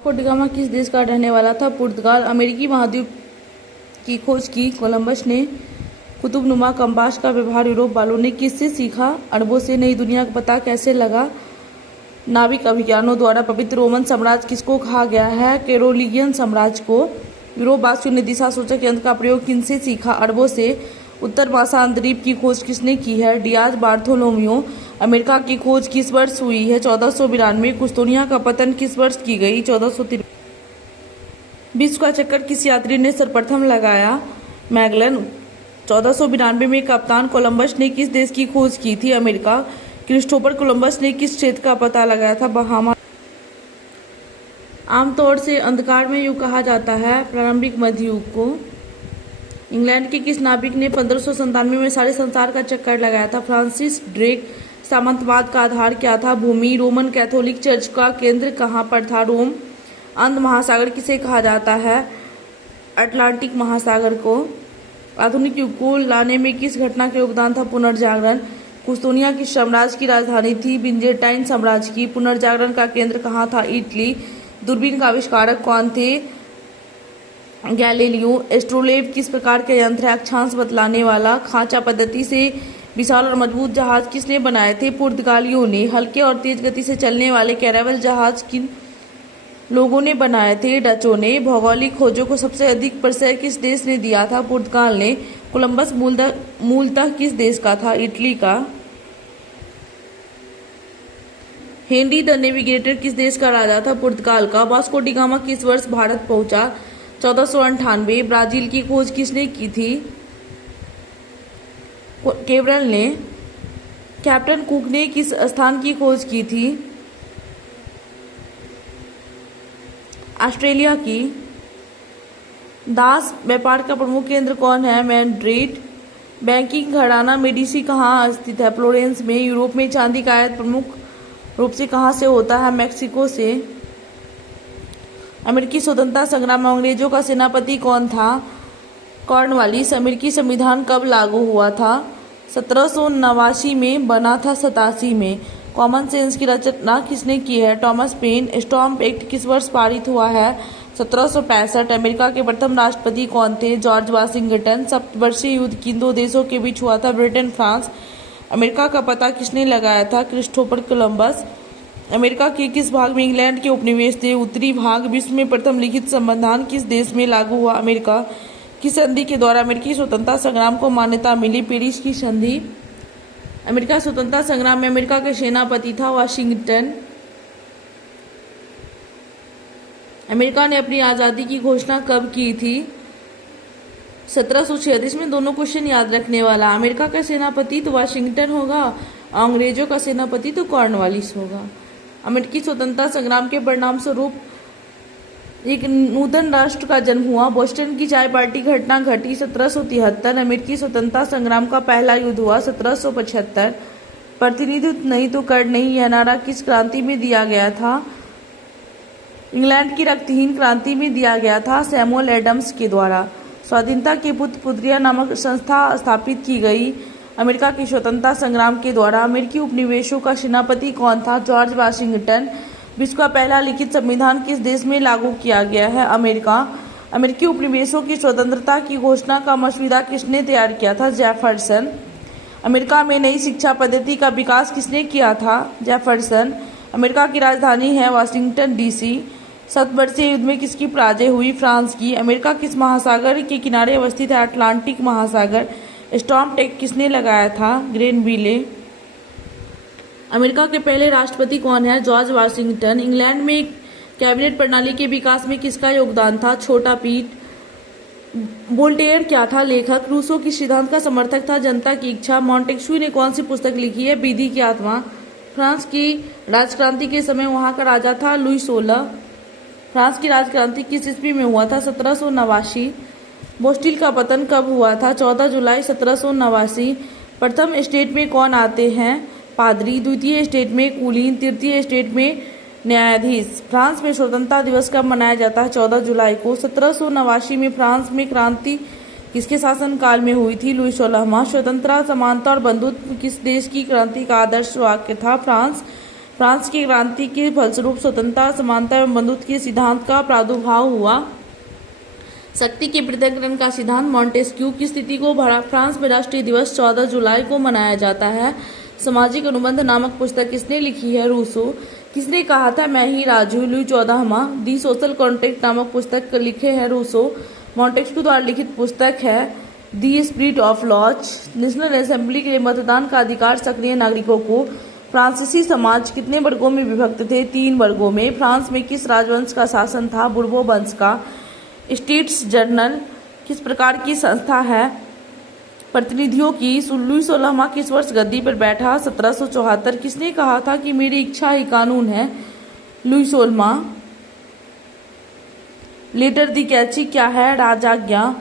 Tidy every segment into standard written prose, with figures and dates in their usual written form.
Vasco D gamma किस देश का रहने वाला था? पुर्तगाल। अमेरिकी महाद्वीप की खोज की कोलंबस ने। कुतुबनुमा कंपास का व्यवहार यूरोप वालों ने किससे सीखा? अरबों से। नई दुनिया का पता कैसे लगा? नाविक अभियानों द्वारा। पवित्र रोमन साम्राज्य किसको कहा गया है? कैरोलिगियन साम्राज्य को। यूरोप वासियों ने दिशा सूचक यंत्र का प्रयोग किनसे सीखा? अरबों से। उत्तर महासागरीय द्वीप की खोज किसने की है? Diaz Bartholomew. अमेरिका की खोज किस वर्ष हुई है? 1492। कुस्तोनिया का पतन किस वर्ष की गई? 1493। विश्व का चक्कर किस यात्री ने सर्वप्रथम लगाया? मैगलन। 1492 में कप्तान कोलंबस ने किस देश की खोज की थी? अमेरिका। क्रिस्टोफर कोलंबस ने किस क्षेत्र का पता लगाया था? बहामा। आमतौर से अंधकार में युग कहा जाता है प्रारंभिक मध्य युग को। इंग्लैंड के किस नाविक ने 1597 में सारे संसार का चक्कर लगाया था? Francis Drake. सामंतवाद का आधार क्या था? भूमि। रोमन कैथोलिक चर्च का केंद्र कहाँ पर था? रोम। अंध महासागर किसे कहा जाता है? अटलांटिक महासागर को। आधुनिक युग को लाने में किस घटना का योगदान था? पुनर्जागरण। कुस्तोनिया किस साम्राज्य की राजधानी थी? बिजेंटाइन साम्राज्य की। पुनर्जागरण का केंद्र कहाँ था? इटली। दूरबीन का आविष्कारक कौन थे? गैलीलियो। एस्ट्रोलेब किस प्रकार के यंत्र है? अक्षांश बतलाने वाला। खांचा पद्धति से विशाल और मजबूत जहाज किसने बनाए थे? पुर्तगालियों ने। हल्के और तेज गति से चलने वाले कैरावल जहाज किन लोगों ने बनाए थे? डचों ने। भौगोलिक खोजों को सबसे अधिक प्रश्रय किस देश ने दिया था? पुर्तगाल ने। कोलंबस मूलतः किस देश का था? इटली का। हेनरी द नेविगेटर किस देश का राजा था? पुर्तगाल का। वास्को डी गामा किस वर्ष भारत पहुंचा? 1498। ब्राजील की खोज किसने की थी? केब्रल ने। कैप्टन कुक ने किस स्थान की खोज की थी? ऑस्ट्रेलिया की। दास व्यापार का प्रमुख केंद्र कौन है? मैड्रिड। बैंकिंग घराना मेडिसी कहाँ स्थित है? फ्लोरेंस में। यूरोप में चांदी का आयात प्रमुख रूप से कहाँ से होता है? मैक्सिको से। अमेरिकी स्वतंत्रता संग्राम में अंग्रेजों का सेनापति कौन था? कॉर्नवालिस। अमेरिकी संविधान कब लागू हुआ था? 1789 में। बना था 87 में। कॉमन सेंस की रचना किसने की है? Thomas pen. स्टॉम्प एक्ट किस वर्ष पारित हुआ है? 1765। अमेरिका के प्रथम राष्ट्रपति कौन थे? George Washington. सप्तवर्षीय युद्ध किन दो देशों के बीच हुआ था? Britain France. अमेरिका का पता किसने लगाया था? Christopher Columbus. अमेरिका के किस भाग में इंग्लैंड के उपनिवेश थे? उत्तरी भाग। विश्व में प्रथम लिखित संविधान किस देश में लागू हुआ? अमेरिका। किस संधि के द्वारा अमेरिकी स्वतंत्रता संग्राम को मान्यता मिली? पेरिस की संधि। अमेरिका स्वतंत्रता संग्राम में अमेरिका के सेनापति था वाशिंगटन। अमेरिका ने अपनी आज़ादी की घोषणा कब की थी? 1736 में। दोनों क्वेश्चन याद रखने वाला। अमेरिका का सेनापति तो वाशिंगटन होगा, अंग्रेजों का सेनापति तो कॉर्नवालिस होगा। अमेरिकी स्वतंत्रता संग्राम के परिणाम स्वरूप एक नूतन राष्ट्र का जन्म हुआ। बोस्टन की चाय पार्टी घटना घटी 1773। अमेरिकी स्वतंत्रता संग्राम का पहला युद्ध हुआ 1775। प्रतिनिधित्व नहीं तो कर नहीं, यह नारा किस क्रांति में दिया गया था? इंग्लैंड की रक्तहीन क्रांति में दिया गया था, सैमुअल एडम्स के द्वारा। स्वाधीनता के पुत्र पुत्रियां नामक संस्था स्थापित की गई अमेरिका की स्वतंत्रता संग्राम के द्वारा। अमेरिकी उपनिवेशों का सेनापति कौन था? George Washington. विश्व का पहला लिखित संविधान किस देश में लागू किया गया है? अमेरिका। अमेरिकी उपनिवेशों की स्वतंत्रता की घोषणा का मसौदा किसने तैयार किया था? जेफरसन। अमेरिका में नई शिक्षा पद्धति का विकास किसने किया था? जेफरसन। अमेरिका की राजधानी है वाशिंगटन डीसी। सप्तवर्षीय युद्ध में किसकी पराजय हुई? फ्रांस की। अमेरिका किस महासागर के किनारे अवस्थित है? अटलांटिक महासागर। स्टॉम्प एक्ट किसने लगाया था? ग्रेनविले। अमेरिका के पहले राष्ट्रपति कौन है? George Washington. इंग्लैंड में कैबिनेट प्रणाली के विकास में किसका योगदान था? छोटा पीट। वोल्टेयर क्या था? लेखक। रूसो किस सिद्धांत का समर्थक था? जनता की इच्छा। मॉन्टेस्क्यू ने कौन सी पुस्तक लिखी है? विधि की आत्मा। फ्रांस की राजक्रांति के समय वहां का राजा था लुई 16। फ्रांस की राजक्रांति किस ईस्वी में हुआ था? 1789। बोस्टिल का पतन कब हुआ था? 14 जुलाई 1789। प्रथम स्टेट में कौन आते हैं? पादरी। द्वितीय स्टेट में कुलीन। तृतीय स्टेट में न्यायाधीश। फ्रांस में स्वतंत्रता दिवस कब मनाया जाता है? 14 जुलाई को। 1789 में फ्रांस में क्रांति किसके शासनकाल में हुई थी? लुई 16वां। स्वतंत्रता, समानता और बंधुत्व किस देश की क्रांति का आदर्श वाक्य था? फ्रांस। फ्रांस की क्रांति के फलस्वरूप स्वतंत्रता, समानता एवं बंधुत्व के सिद्धांत का प्रादुर्भाव हुआ। शक्ति के पृथक्करण का सिद्धांत। मॉन्टेस्क्यू की स्थिति को फ्रांस में राष्ट्रीय दिवस 14 जुलाई को मनाया जाता है। सामाजिक अनुबंध नामक पुस्तक किसने लिखी है? रूसो। किसने कहा था मैं ही राजू? लुई 14वां। दी सोशल कॉन्ट्रैक्ट नामक पुस्तक लिखे हैं रूसो। मॉन्टेस्क्यू द्वारा लिखित पुस्तक है the spirit of laws. National assembly के लिए मतदान का अधिकार सक्रिय नागरिकों को। फ्रांसीसी समाज कितने वर्गों में विभक्त थे? 3 वर्गों में। फ्रांस में किस राजवंश का शासन था? बुर्बो वंश का। स्टेट्स जर्नल किस प्रकार की संस्था है? प्रतिनिधियों की। लुई 16वां किस वर्ष गद्दी पर बैठा? 1774। किसने कहा था कि मेरी इच्छा ही कानून है? लुई 16वां। लेटर दी कैची क्या है? राजाज्ञा।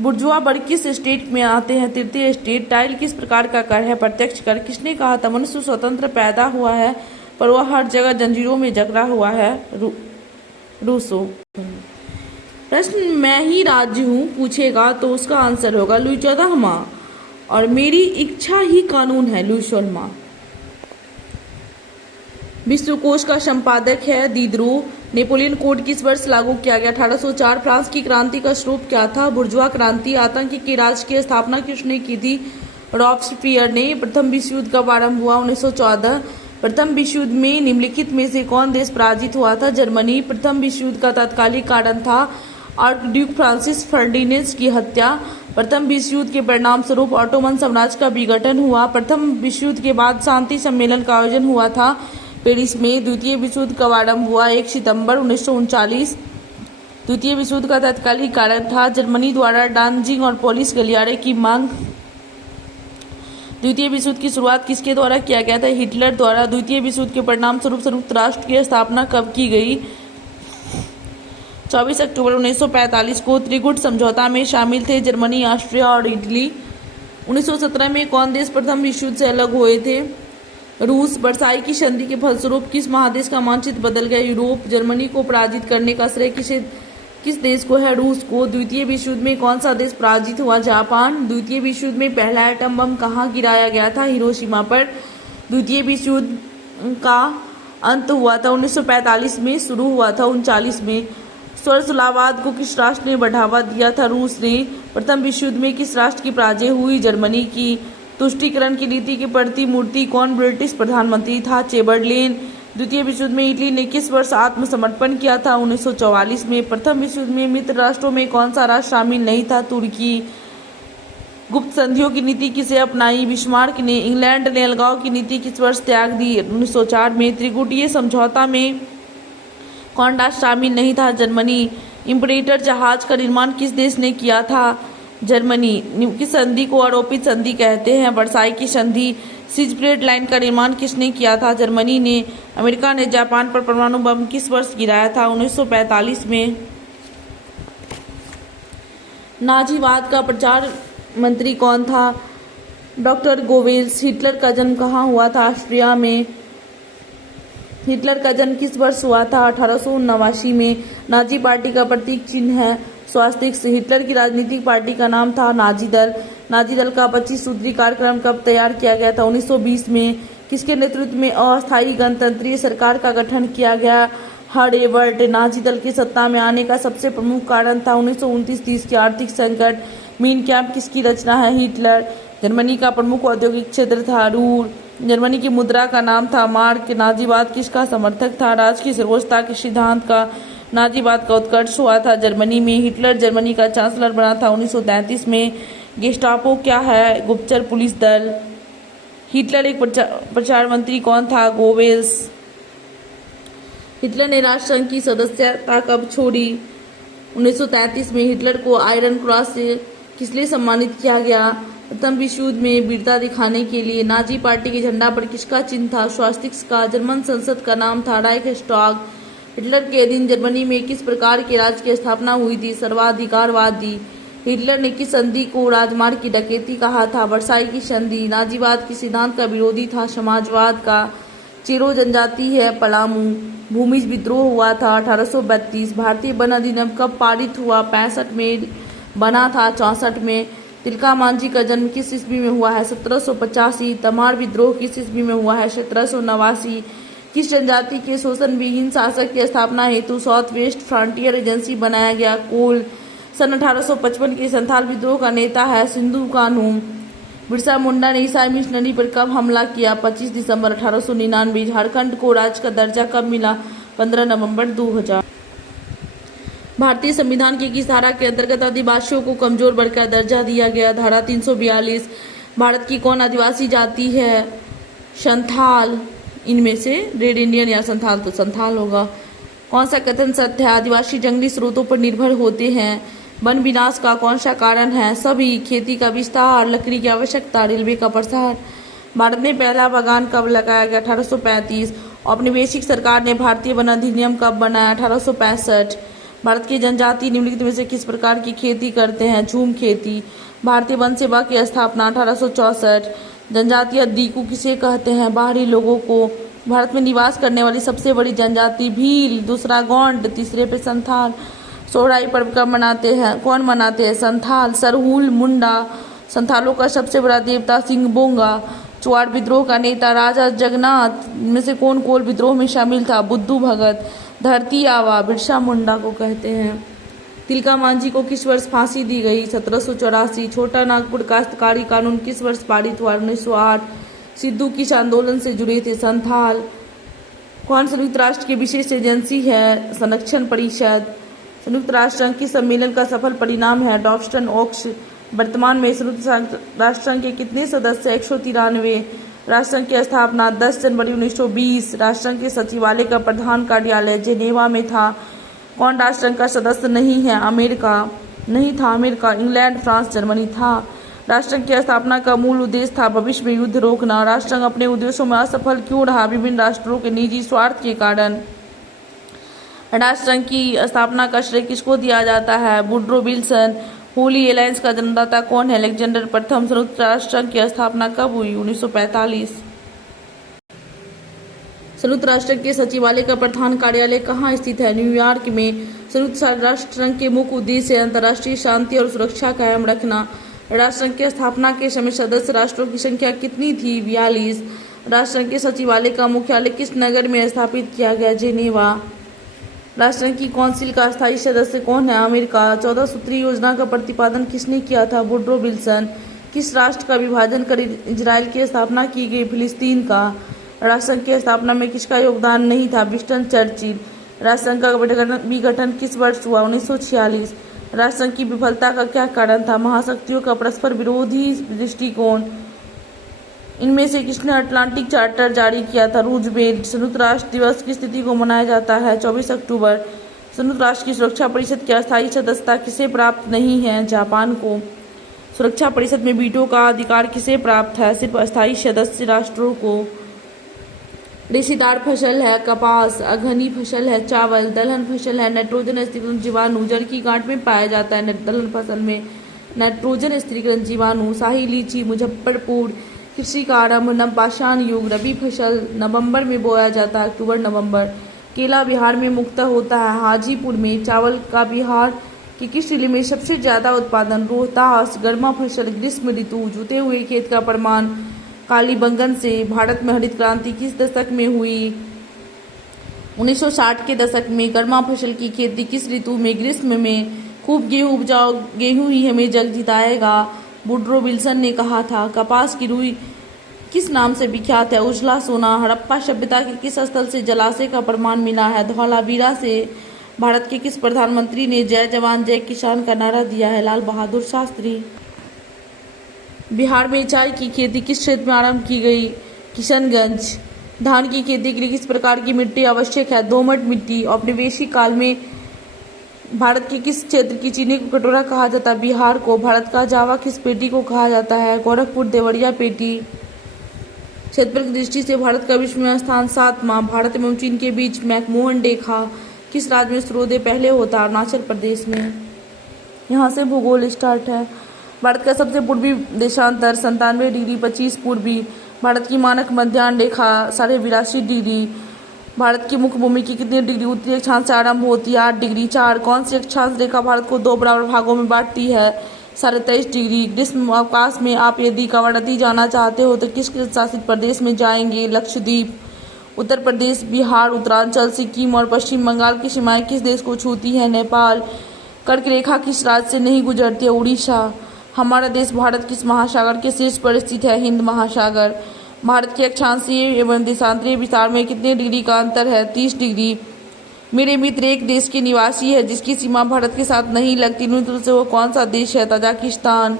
बुर्जुआ वर्ग किस स्टेट में आते हैं? तृतीय स्टेट। टाइल किस प्रकार का कर है? प्रत्यक्ष कर। किसने कहा था मनुष्य स्वतंत्र पैदा हुआ है पर वह हर जगह जंजीरों में जकड़ा हुआ है? रूसो। प्रश्न मैं ही राज्य हूँ पूछेगा तो उसका आंसर होगा लुई 14वां। और मेरी इच्छा ही कानून है लुई 16वां। विश्वकोश का संपादक है दीदरो। नेपोलियन कोड किस वर्ष लागू किया गया? 1804। फ्रांस की क्रांति का स्वरूप क्या था? बुर्जुआ क्रांति। आतंकी के राज की स्थापना किसने की थी? रॉबस्पियर ने। प्रथम विश्व युद्ध कब आरंभ हुआ? 1914। प्रथम विश्व युद्ध में निम्नलिखित में से कौन देश पराजित हुआ था? जर्मनी। प्रथम विश्व युद्ध का तात्कालिक कारण था आर्कड्यूक फ्रांसिस फर्डिनेंड की हत्या। प्रथम विश्व युद्ध के परिणाम स्वरूप ऑटोमन साम्राज्य का विघटन हुआ। प्रथम विश्व युद्ध के बाद शांति सम्मेलन का आयोजन हुआ था पेरिस में। द्वितीय विश्व युद्ध कब आरंभ हुआ? 1 सितंबर 1939। द्वितीय विश्व युद्ध का तात्कालिक कारण था जर्मनी द्वारा डानजिंग और पोलिस गलियारे की मांग। द्वितीय विश्व युद्ध की शुरुआत किसके द्वारा किया गया था? हिटलर द्वारा। द्वितीय विश्व युद्ध के परिणाम स्वरूप संयुक्त राष्ट्र की स्थापना कब की गई? 24 अक्टूबर 1945 को। त्रिगुट समझौता में शामिल थे जर्मनी, ऑस्ट्रिया और इटली। 1917 में कौन देश प्रथम विश्व युद्ध से अलग हुए थे? रूस। वर्साई की संधि के फलस्वरूप किस महादेश का मानचित्र बदल गया? यूरोप। जर्मनी को पराजित करने का श्रेय किस देश को है? रूस को। द्वितीय विश्व युद्ध में कौन सा देश पराजित हुआ? जापान। द्वितीय विश्व युद्ध में पहला एटम बम कहाँ गिराया गया था? हिरोशिमा पर। द्वितीय विश्व युद्ध का अंत हुआ था 1945 में, शुरू हुआ था 39 में। स्वरसुलावाद को किस राष्ट्र ने बढ़ावा दिया था? रूस ने। प्रथम विश्व युद्ध में किस राष्ट्र की पराजय हुई? जर्मनी की। तुष्टीकरण की नीति की प्रतिमूर्ति कौन ब्रिटिश प्रधानमंत्री था? चेम्बरलेन। द्वितीय विश्व युद्ध में इटली ने किस वर्ष आत्मसमर्पण किया था? 1944 में। प्रथम विश्व युद्ध में मित्र राष्ट्रों में कौन सा राष्ट्र शामिल नहीं था? तुर्की। गुप्त संधियों की नीति किसे अपनाई? बिस्मार्क ने। इंग्लैंड ने अलगाव की नीति किस वर्ष त्याग दी? 1904 में। त्रिगुटीय समझौता में कौन राष्ट्र शामिल नहीं था? जर्मनी। इम्परेटर जहाज का निर्माण किस देश ने किया था? जर्मनी। किस संधि को आरोपित संधि कहते हैं? वर्साई की संधि। सिजफ्रेड लाइन का निर्माण किसने किया था? जर्मनी ने। अमेरिका ने जापान पर परमाणु बम किस वर्ष गिराया था? 1945 में। नाजीवाद का प्रचार मंत्री कौन था? डॉक्टर गोवेल्स। हिटलर का जन्म कहाँ हुआ था? ऑस्ट्रिया में। हिटलर का जन्म किस वर्ष हुआ था? 1879 में। नाजी पार्टी का प्रतीक चिन्ह है स्वास्तिक। हिटलर की राजनीतिक पार्टी का नाम था नाजी दल। नाजी दल का 25 सूत्री कार्यक्रम कब तैयार किया गया था? 1920 में। किसके नेतृत्व में अस्थायी गणतंत्रीय सरकार का गठन किया गया? हर एबर्ट। नाजी दल की सत्ता में आने का सबसे प्रमुख कारण था 1929-30 की आर्थिक संकट। मीन कैंप किसकी रचना है? हिटलर। जर्मनी का प्रमुख औद्योगिक क्षेत्र था रूर। जर्मनी की मुद्रा का नाम था मार्क। नाजीवाद किसका समर्थक था? राज की सर्वोच्चता के सिद्धांत का। नाजीवाद का उत्कर्ष हुआ था जर्मनी में। हिटलर जर्मनी का चांसलर बना था 1933 में। गेस्टापो क्या है? गुप्तचर पुलिस दल। हिटलर एक प्रचार मंत्री कौन था? गोवेल्स। हिटलर ने राष्ट्रसंघ की सदस्यता कब छोड़ी? 1933 में। हिटलर को आयरन क्रॉस से किसलिए सम्मानित किया गया? प्रथम विश्व युद्ध में वीरता दिखाने के लिए। नाजी पार्टी के झंडा पर किसका चिन्ह था? स्वास्तिक का। जर्मन संसद का नाम था राइखस्टाग। हिटलर के अधीन जर्मनी में किस प्रकार के राज्य की स्थापना हुई थी? सर्वाधिकारवादी। हिटलर ने किस संधि को राजमार्ग की डकैती कहा था? वर्साई की संधि। नाजीवाद के सिद्धांत का विरोधी था समाजवाद का। चेरो जनजाति है पलामू। भूमिज विद्रोह हुआ था 1832। भारतीय वन अधिनियम कब पारित हुआ? 65 में। बना था 64 में। तिलका मांझी का जन्म किस ईस्वी में हुआ है? 1785। तमार विद्रोह किस ईस्वी में हुआ है? 1789। किस जनजाति के शोषण विहीन शासक की स्थापना हेतु साउथ वेस्ट फ्रंटियर एजेंसी बनाया गया? कोल। सन 1855 के संथाल विद्रोह का नेता है सिंधु कान्हू। बिरसा मुंडा ने ईसाई मिशनरी पर कब हमला किया? 25 दिसंबर 1899। झारखंड को राज्य का दर्जा कब मिला? 15 नवंबर 2000। भारतीय संविधान की किस धारा के अंतर्गत आदिवासियों को कमजोर वर्ग का दर्जा दिया गया? धारा 342। भारत की कौन आदिवासी जाति है? संथाल। इनमें से रेड इंडियन या संथाल, तो संथाल होगा। कौन सा कथन सत्य है? आदिवासी जंगली स्रोतों पर निर्भर होते हैं। वन विनाश का कौन सा कारण है? सभी। खेती का विस्तार, लकड़ी की आवश्यकता, रेलवे का प्रसार। भारत में पहला बागान कब लगाया गया? 1835। औपनिवेशिक सरकार ने भारतीय वन अधिनियम कब बनाया? 1865। भारत की जनजाति निम्नलिखित में से किस प्रकार की खेती करते हैं? झूम खेती। भारतीय वन सेवा की स्थापना 1864। जनजातीय दीकू किसे कहते हैं? बाहरी लोगों को। भारत में निवास करने वाली सबसे बड़ी जनजाति भील, दूसरा गोंड, तीसरे पे संथाल। सोहराई पर्व कब मनाते हैं? कौन मनाते हैं? संथाल। सरहुल मुंडा। संथालों का सबसे बड़ा देवता सिंहबोंगा। चुआड़ विद्रोह का नेता राजा जगन्नाथ में से कौन कोल विद्रोह में शामिल था? बुद्धू भगत। धरती आवा बिरसा मुंडा को कहते हैं। तिलका मांझी को किस वर्ष फांसी दी गई? 1784। छोटा नागपुर काश्तकारी कानून किस वर्ष पारित हुआ? 1908। सिद्धू किस आंदोलन से जुड़े थे? संथाल। कौन संयुक्त राष्ट्र की विशेष एजेंसी है? संरक्षण परिषद। संयुक्त राष्ट्र संघ के सम्मेलन का सफल परिणाम है? डॉर्स्टन ओक्स। वर्तमान में संयुक्त राष्ट्र संघ के कितने सदस्य? 193। राष्ट्रसंघ की स्थापना 10 जनवरी 1920। राष्ट्रसंघ के सचिवालय का प्रधान कार्यालय जेनेवा में था। कौन राष्ट्रसंघ का सदस्य नहीं है? अमेरिका नहीं था। अमेरिका, इंग्लैंड, फ्रांस, जर्मनी था। राष्ट्रसंघ की स्थापना का मूल उद्देश्य था भविष्य में युद्ध रोकना। राष्ट्रसंघ अपने उद्देश्यों में असफल क्यों रहा? विभिन्न राष्ट्रों के निजी स्वार्थ के कारण। राष्ट्रसंघ की स्थापना का श्रेय किसको दिया जाता है? Woodrow Wilson. होली एलायंस का जन्मदाता कौन है? अलेक्जेंडर प्रथम। संयुक्त राष्ट्र संघ की स्थापना कब हुई? 1945। संयुक्त राष्ट्र के सचिवालय का प्रधान कार्यालय कहाँ स्थित है? न्यूयॉर्क में। संयुक्त राष्ट्र संघ के मुख्य उद्देश्य अंतर्राष्ट्रीय शांति और सुरक्षा कायम रखना। राष्ट्रसंघ की स्थापना के समय सदस्य राष्ट्रों की संख्या कितनी थी? 42। राष्ट्रसंघ के सचिवालय का मुख्यालय किस नगर में स्थापित किया गया? जेनेवा। राष्ट्रसंघ की काउंसिल का स्थायी सदस्य कौन है? अमेरिका। 14 सूत्रीय योजना का प्रतिपादन किसने किया था? Woodrow Wilson. किस राष्ट्र का विभाजन कर इजराइल की स्थापना की गई? फिलिस्तीन का। राष्ट्रसंघ की स्थापना में किसका योगदान नहीं था? Winston Churchill. राष्ट्रसंघ का विघटन किस वर्ष हुआ? 1946। राष्ट्रसंघ की विफलता का क्या कारण था? महाशक्तियों का परस्पर विरोधी दृष्टिकोण। इनमें से किसने अटलांटिक चार्टर जारी किया था? रूजवेल्ट। संयुक्त राष्ट्र दिवस की तिथि को मनाया जाता है? 24 अक्टूबर। संयुक्त राष्ट्र की सुरक्षा परिषद की अस्थायी सदस्यता किसे प्राप्त नहीं है? जापान को। सुरक्षा परिषद में वीटो का अधिकार किसे प्राप्त है? सिर्फ अस्थायी सदस्य राष्ट्रों को। रेशेदार फसल है कपास। अघनी फसल है चावल। दलहन फसल है नाइट्रोजन स्थिरीकरण जीवाणु। जड़ की गांठ में पाया जाता है दलहन फसल में नाइट्रोजन स्थिरीकरण जीवाणु। शाही लीची मुजफ्फरपुर। कृषि का आरंभ नवपाषाण युग। रबी फसल नवंबर में बोया जाता है, अक्टूबर नवंबर। केला बिहार में मुख्यतः होता है हाजीपुर में। चावल का बिहार के किस जिले में सबसे ज्यादा उत्पादन? रोहतास। गर्मा फसल ग्रीष्म ऋतु। जुते हुए खेत का प्रमाण कालीबंगन से। भारत में हरित क्रांति किस दशक में हुई? 1960 के दशक में। गर्मा फसल की खेती किस ऋतु में? ग्रीष्म में। खूब गेहूं उपजाओ, गेहूं ही हमें जग जिताएगा, वुड्रो विल्सन ने कहा था। कपास की रुई किस नाम से विख्यात है? उजला सोना। हड़प्पा सभ्यता के किस स्थल से जलाशय का प्रमाण मिला है? धौलावीरा से। भारत के किस प्रधानमंत्री ने जय जवान जय किसान का नारा दिया है? लाल बहादुर शास्त्री। बिहार में चाय की खेती किस क्षेत्र में आरंभ की गई? किशनगंज। धान की खेती के लिए किस प्रकार की मिट्टी आवश्यक है? दोमट मिट्टी। औपनिवेशिक काल में भारत के किस क्षेत्र की चीनी को कटोरा कहा जाता है? बिहार को। भारत का जावा किस पेटी को कहा जाता है? गोरखपुर देवरिया पेटी। क्षेत्रफल की दृष्टि से भारत का विश्व में स्थान 7वां। भारत एवं चीन के बीच मैकमोहन रेखा किस राज्य में सूर्योदय पहले होता है? अरुणाचल प्रदेश में। यहाँ से भूगोल स्टार्ट है। भारत का सबसे पूर्वी देशांतर 97 डिग्री 25 पूर्वी। भारत की मानक मध्याह्न रेखा 82.5 डिग्री। भारत की मुख्य भूमि की कितनी डिग्री उत्तरी अक्षांश से आरंभ होती है? 8 डिग्री 4। कौन सी अक्षांश रेखा भारत को 2 बराबर भागों में बांटती है? 23.5 डिग्री। ग्रीष्म अवकाश में आप यदि कवारत्ती जाना चाहते हो तो किस शासित प्रदेश में जाएंगे? लक्षद्वीप। उत्तर प्रदेश, बिहार, उत्तरांचल, सिक्किम और पश्चिम बंगाल की सीमाएं किस देश को छूती है? नेपाल। कर्क रेखा किस राज्य से नहीं गुजरती है? उड़ीसा। हमारा देश भारत किस महासागर के शीर्ष पर स्थित है? हिंद महासागर। भारत के अक्षांशीय एवं देशांतरीय विस्तार में कितने डिग्री का अंतर है? 30 डिग्री। मेरे मित्र एक देश के निवासी है जिसकी सीमा भारत के साथ नहीं लगती, निश्चित से वो कौन सा देश है? तजाकिस्तान।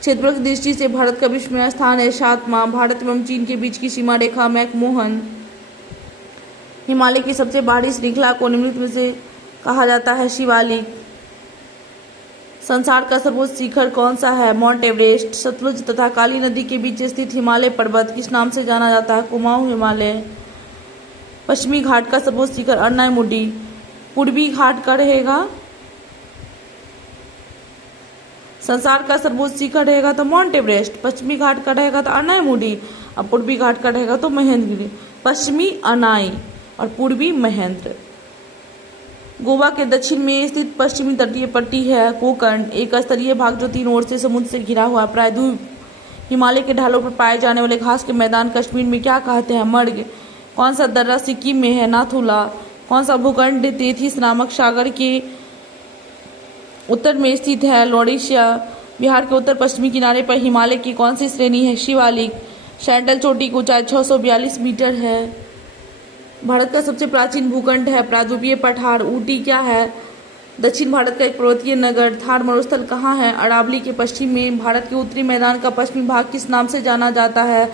क्षेत्रफल की दृष्टि से भारत का विश्व में स्थान है 7वां। भारत एवं चीन के बीच की सीमा रेखा मैकमोहन। हिमालय की सबसे बाहरी श्रृंखला को निम्नलिखित में से कहा जाता है? शिवालिक। संसार का सर्वोच्च शिखर कौन सा है? Mount Everest. सतलुज तथा काली नदी के बीच स्थित हिमालय पर्वत किस नाम से जाना जाता है? कुमाऊं हिमालय। पश्चिमी घाट का सर्वोच्च शिखर अन्नायमुडी। पूर्वी घाट का रहेगा, संसार का सर्वोच्च शिखर रहेगा तो माउंट एवरेस्ट, पश्चिमी घाट का रहेगा तो अन्नायमुडी और पूर्वी घाट का रहेगा तो महेंद्रगिरी। पश्चिमी अनाई और पूर्वी महेंद्र। गोवा के दक्षिण में स्थित पश्चिमी तटीय पट्टी है कोकण, एक स्तरीय भाग जो 3 ओर से समुद्र से घिरा हुआ है। प्रायद्वीप। हिमालय के ढालों पर पाए जाने वाले घास के मैदान कश्मीर में क्या कहते हैं? मर्ग। कौन सा दर्रा सिक्किम में है? नाथुला। कौन सा भूखंड तेथिस नामक सागर के उत्तर में स्थित है? लॉरेशिया। बिहार के उत्तर पश्चिमी किनारे पर हिमालय की कौन सी श्रेणी है? शिवालिक। सैंडल चोटी की ऊंचाई 642 मीटर है। भारत का सबसे प्राचीन भूखंड है प्रायद्वीपीय पठार। ऊटी क्या है? दक्षिण भारत का एक पर्वतीय नगर। थार मरुस्थल कहाँ है? अरावली के पश्चिम में। भारत के उत्तरी मैदान का पश्चिमी भाग किस नाम से जाना जाता है?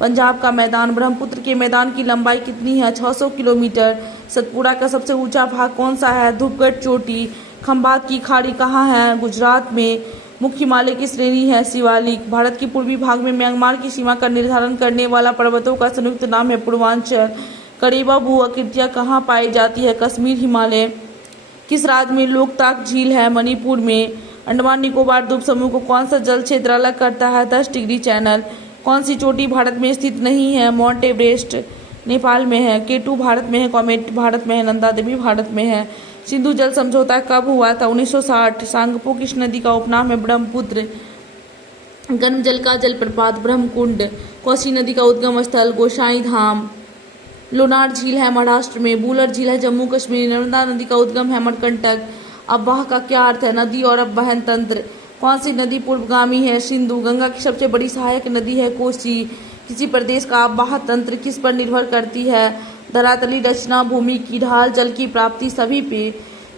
पंजाब का मैदान। ब्रह्मपुत्र के मैदान की लंबाई कितनी है? 600 किलोमीटर। सतपुड़ा का सबसे ऊंचा भाग कौन सा है? धूपगढ़ चोटी। खंभात की खाड़ी कहाँ है? गुजरात में। मुख्य हिमालय की श्रेणी है शिवालिक। भारत के पूर्वी भाग में म्यांमार की सीमा का निर्धारण करने वाला पर्वतों का संयुक्त नाम है पूर्वांचल। करेबा भू आकृतियाँ कहाँ पाई जाती है? कश्मीर हिमालय। किस राज्य में लोकताक झील है? मणिपुर में। अंडमान निकोबार द्वीप समूह को कौन सा जल क्षेत्र अलग करता है? 10 डिग्री चैनल। कौन सी चोटी भारत में स्थित नहीं है? माउंट एवरेस्ट नेपाल में है। केटू भारत में है। कॉमेट भारत में है। नंदा देवी भारत में है। सिंधु जल समझौता कब हुआ था? 1960। सांगपो किस नदी का उपनाम है? ब्रह्मपुत्र। गर्म जल का जलप्रपात ब्रह्मकुंड। कोसी नदी का उद्गम स्थल गोसाई धाम। लोनार झील है महाराष्ट्र में। बूलर झील है जम्मू कश्मीर। नर्मदा नदी का उद्गम है मणिकंटक। अववाह का क्या अर्थ है? नदी और अववहन तंत्र। कौन सी नदी पूर्वगामी है? सिंधु। गंगा की सबसे बड़ी सहायक नदी है कोसी। किसी प्रदेश का अववाह तंत्र किस पर निर्भर करती है? धरातली रचना, भूमि की ढाल, जल की प्राप्ति, सभी पे।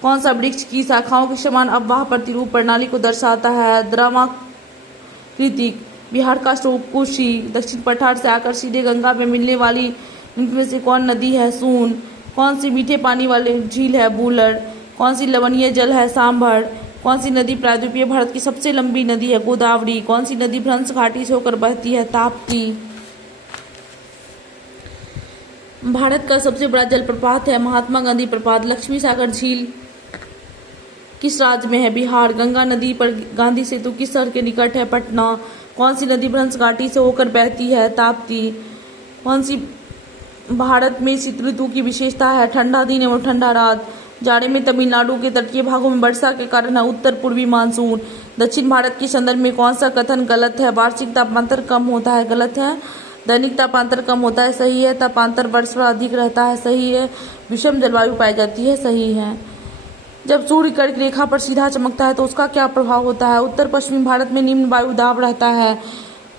कौन सा वृक्ष की शाखाओं के समान अववाह प्रतिरूप प्रणाली को दर्शाता है? द्रमाकृतिक। बिहार का कोसी दक्षिण पठार से आकर सीधे गंगा में मिलने वाली इनमें से कौन नदी है? सून। कौन सी मीठे पानी वाली झील है? बूलर। कौन सी लवणीय जल है? सांभर। कौन सी नदी प्रायद्वीपीय भारत की सबसे लंबी नदी है? गोदावरी। कौन सी नदी भ्रंश घाटी से होकर बहती है? ताप्ती। भारत का सबसे बड़ा जलप्रपात है महात्मा गांधी प्रपात। लक्ष्मी सागर झील किस राज्य में है? बिहार। गंगा नदी पर गांधी सेतु किस शहर के निकट है? पटना। कौन सी नदी भ्रंश घाटी से होकर बहती है? ताप्ती। कौन सी भारत में शीत ऋतु की विशेषता है? ठंडा दिन एवं ठंडा रात। जाड़े में तमिलनाडु के तटीय भागों में वर्षा के कारण है उत्तर पूर्वी मानसून। दक्षिण भारत के संदर्भ में कौन सा कथन गलत है? वार्षिक तापांतर कम होता है, गलत है। दैनिक तापांतर कम होता है, सही है। तापांतर वर्षा अधिक रहता है, सही है। विषम जलवायु पाई जाती है, सही है। जब सूर्य कर्क रेखा पर सीधा चमकता है तो उसका क्या प्रभाव होता है? उत्तर पश्चिमी भारत में निम्न वायु दाब रहता है।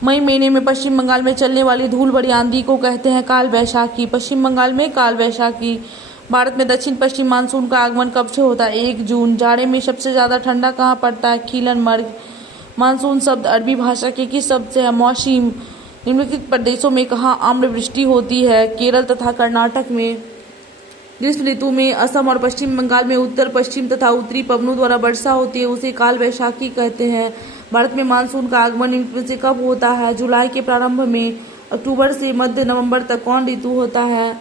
मई महीने में पश्चिम बंगाल में चलने वाली धूल भरी आंधी को कहते हैं काल वैशाखी। पश्चिम बंगाल में काल वैशाखी। भारत में दक्षिण पश्चिम मानसून का आगमन कब से होता है? 1 जून। जाड़े में सबसे ज्यादा ठंडा कहाँ पड़ता है? खीलनमर्ग। मानसून शब्द अरबी भाषा के किस शब्द से है? मौसम। निम्नलिखित प्रदेशों में कहाँ आम्रवृष्टि होती है? केरल तथा कर्नाटक में। ग्रीष्म ऋतु में असम और पश्चिम बंगाल में उत्तर पश्चिम तथा उत्तरी पवनों द्वारा वर्षा होती है, उसे काल वैशाखी कहते हैं। भारत में मानसून का आगमन इनमें से कब होता है? जुलाई के प्रारंभ में। अक्टूबर से मध्य नवंबर तक कौन ऋतु होता है?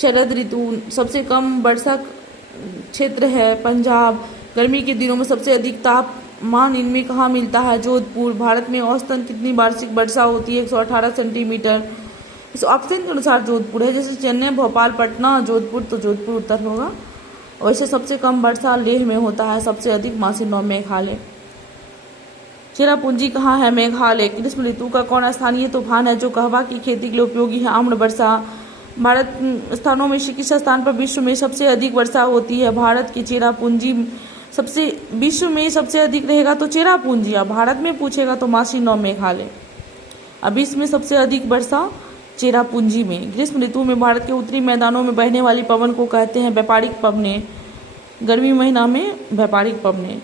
शरद ऋतु। सबसे कम वर्षा क्षेत्र है पंजाब। गर्मी के दिनों में सबसे अधिक तापमान इनमें कहाँ मिलता है? जोधपुर। भारत में औसतन कितनी वार्षिक वर्षा होती है? 118 सेंटीमीटर। इस ऑप्शन के अनुसार जोधपुर है, जैसे चेन्नई, भोपाल, पटना, जोधपुर, तो जोधपुर उत्तर होगा। वैसे सबसे कम वर्षा लेह में होता है, सबसे अधिक मासिनौ मेघालय। चेरापूंजी कहाँ है? मेघालय। ग्रीष्म ऋतु का कौन स्थानीय तूफान है जो कहवा की खेती के लिए उपयोगी है? आम्र वर्षा। भारत स्थानों में से किस स्थान पर विश्व में सबसे अधिक वर्षा होती है? भारत की चेरापूंजी सबसे विश्व में सबसे अधिक रहेगा तो चेरापूंजी, अब भारत में पूछेगा तो मासिनौ मेघालय। अब विश्व में सबसे अधिक वर्षा चेरापूंजी में। ग्रीष्म ऋतु में भारत के उत्तरी मैदानों में बहने वाली पवन को कहते हैं व्यापारिक पवनें, गर्मी महीना में व्यापारिक पवनें।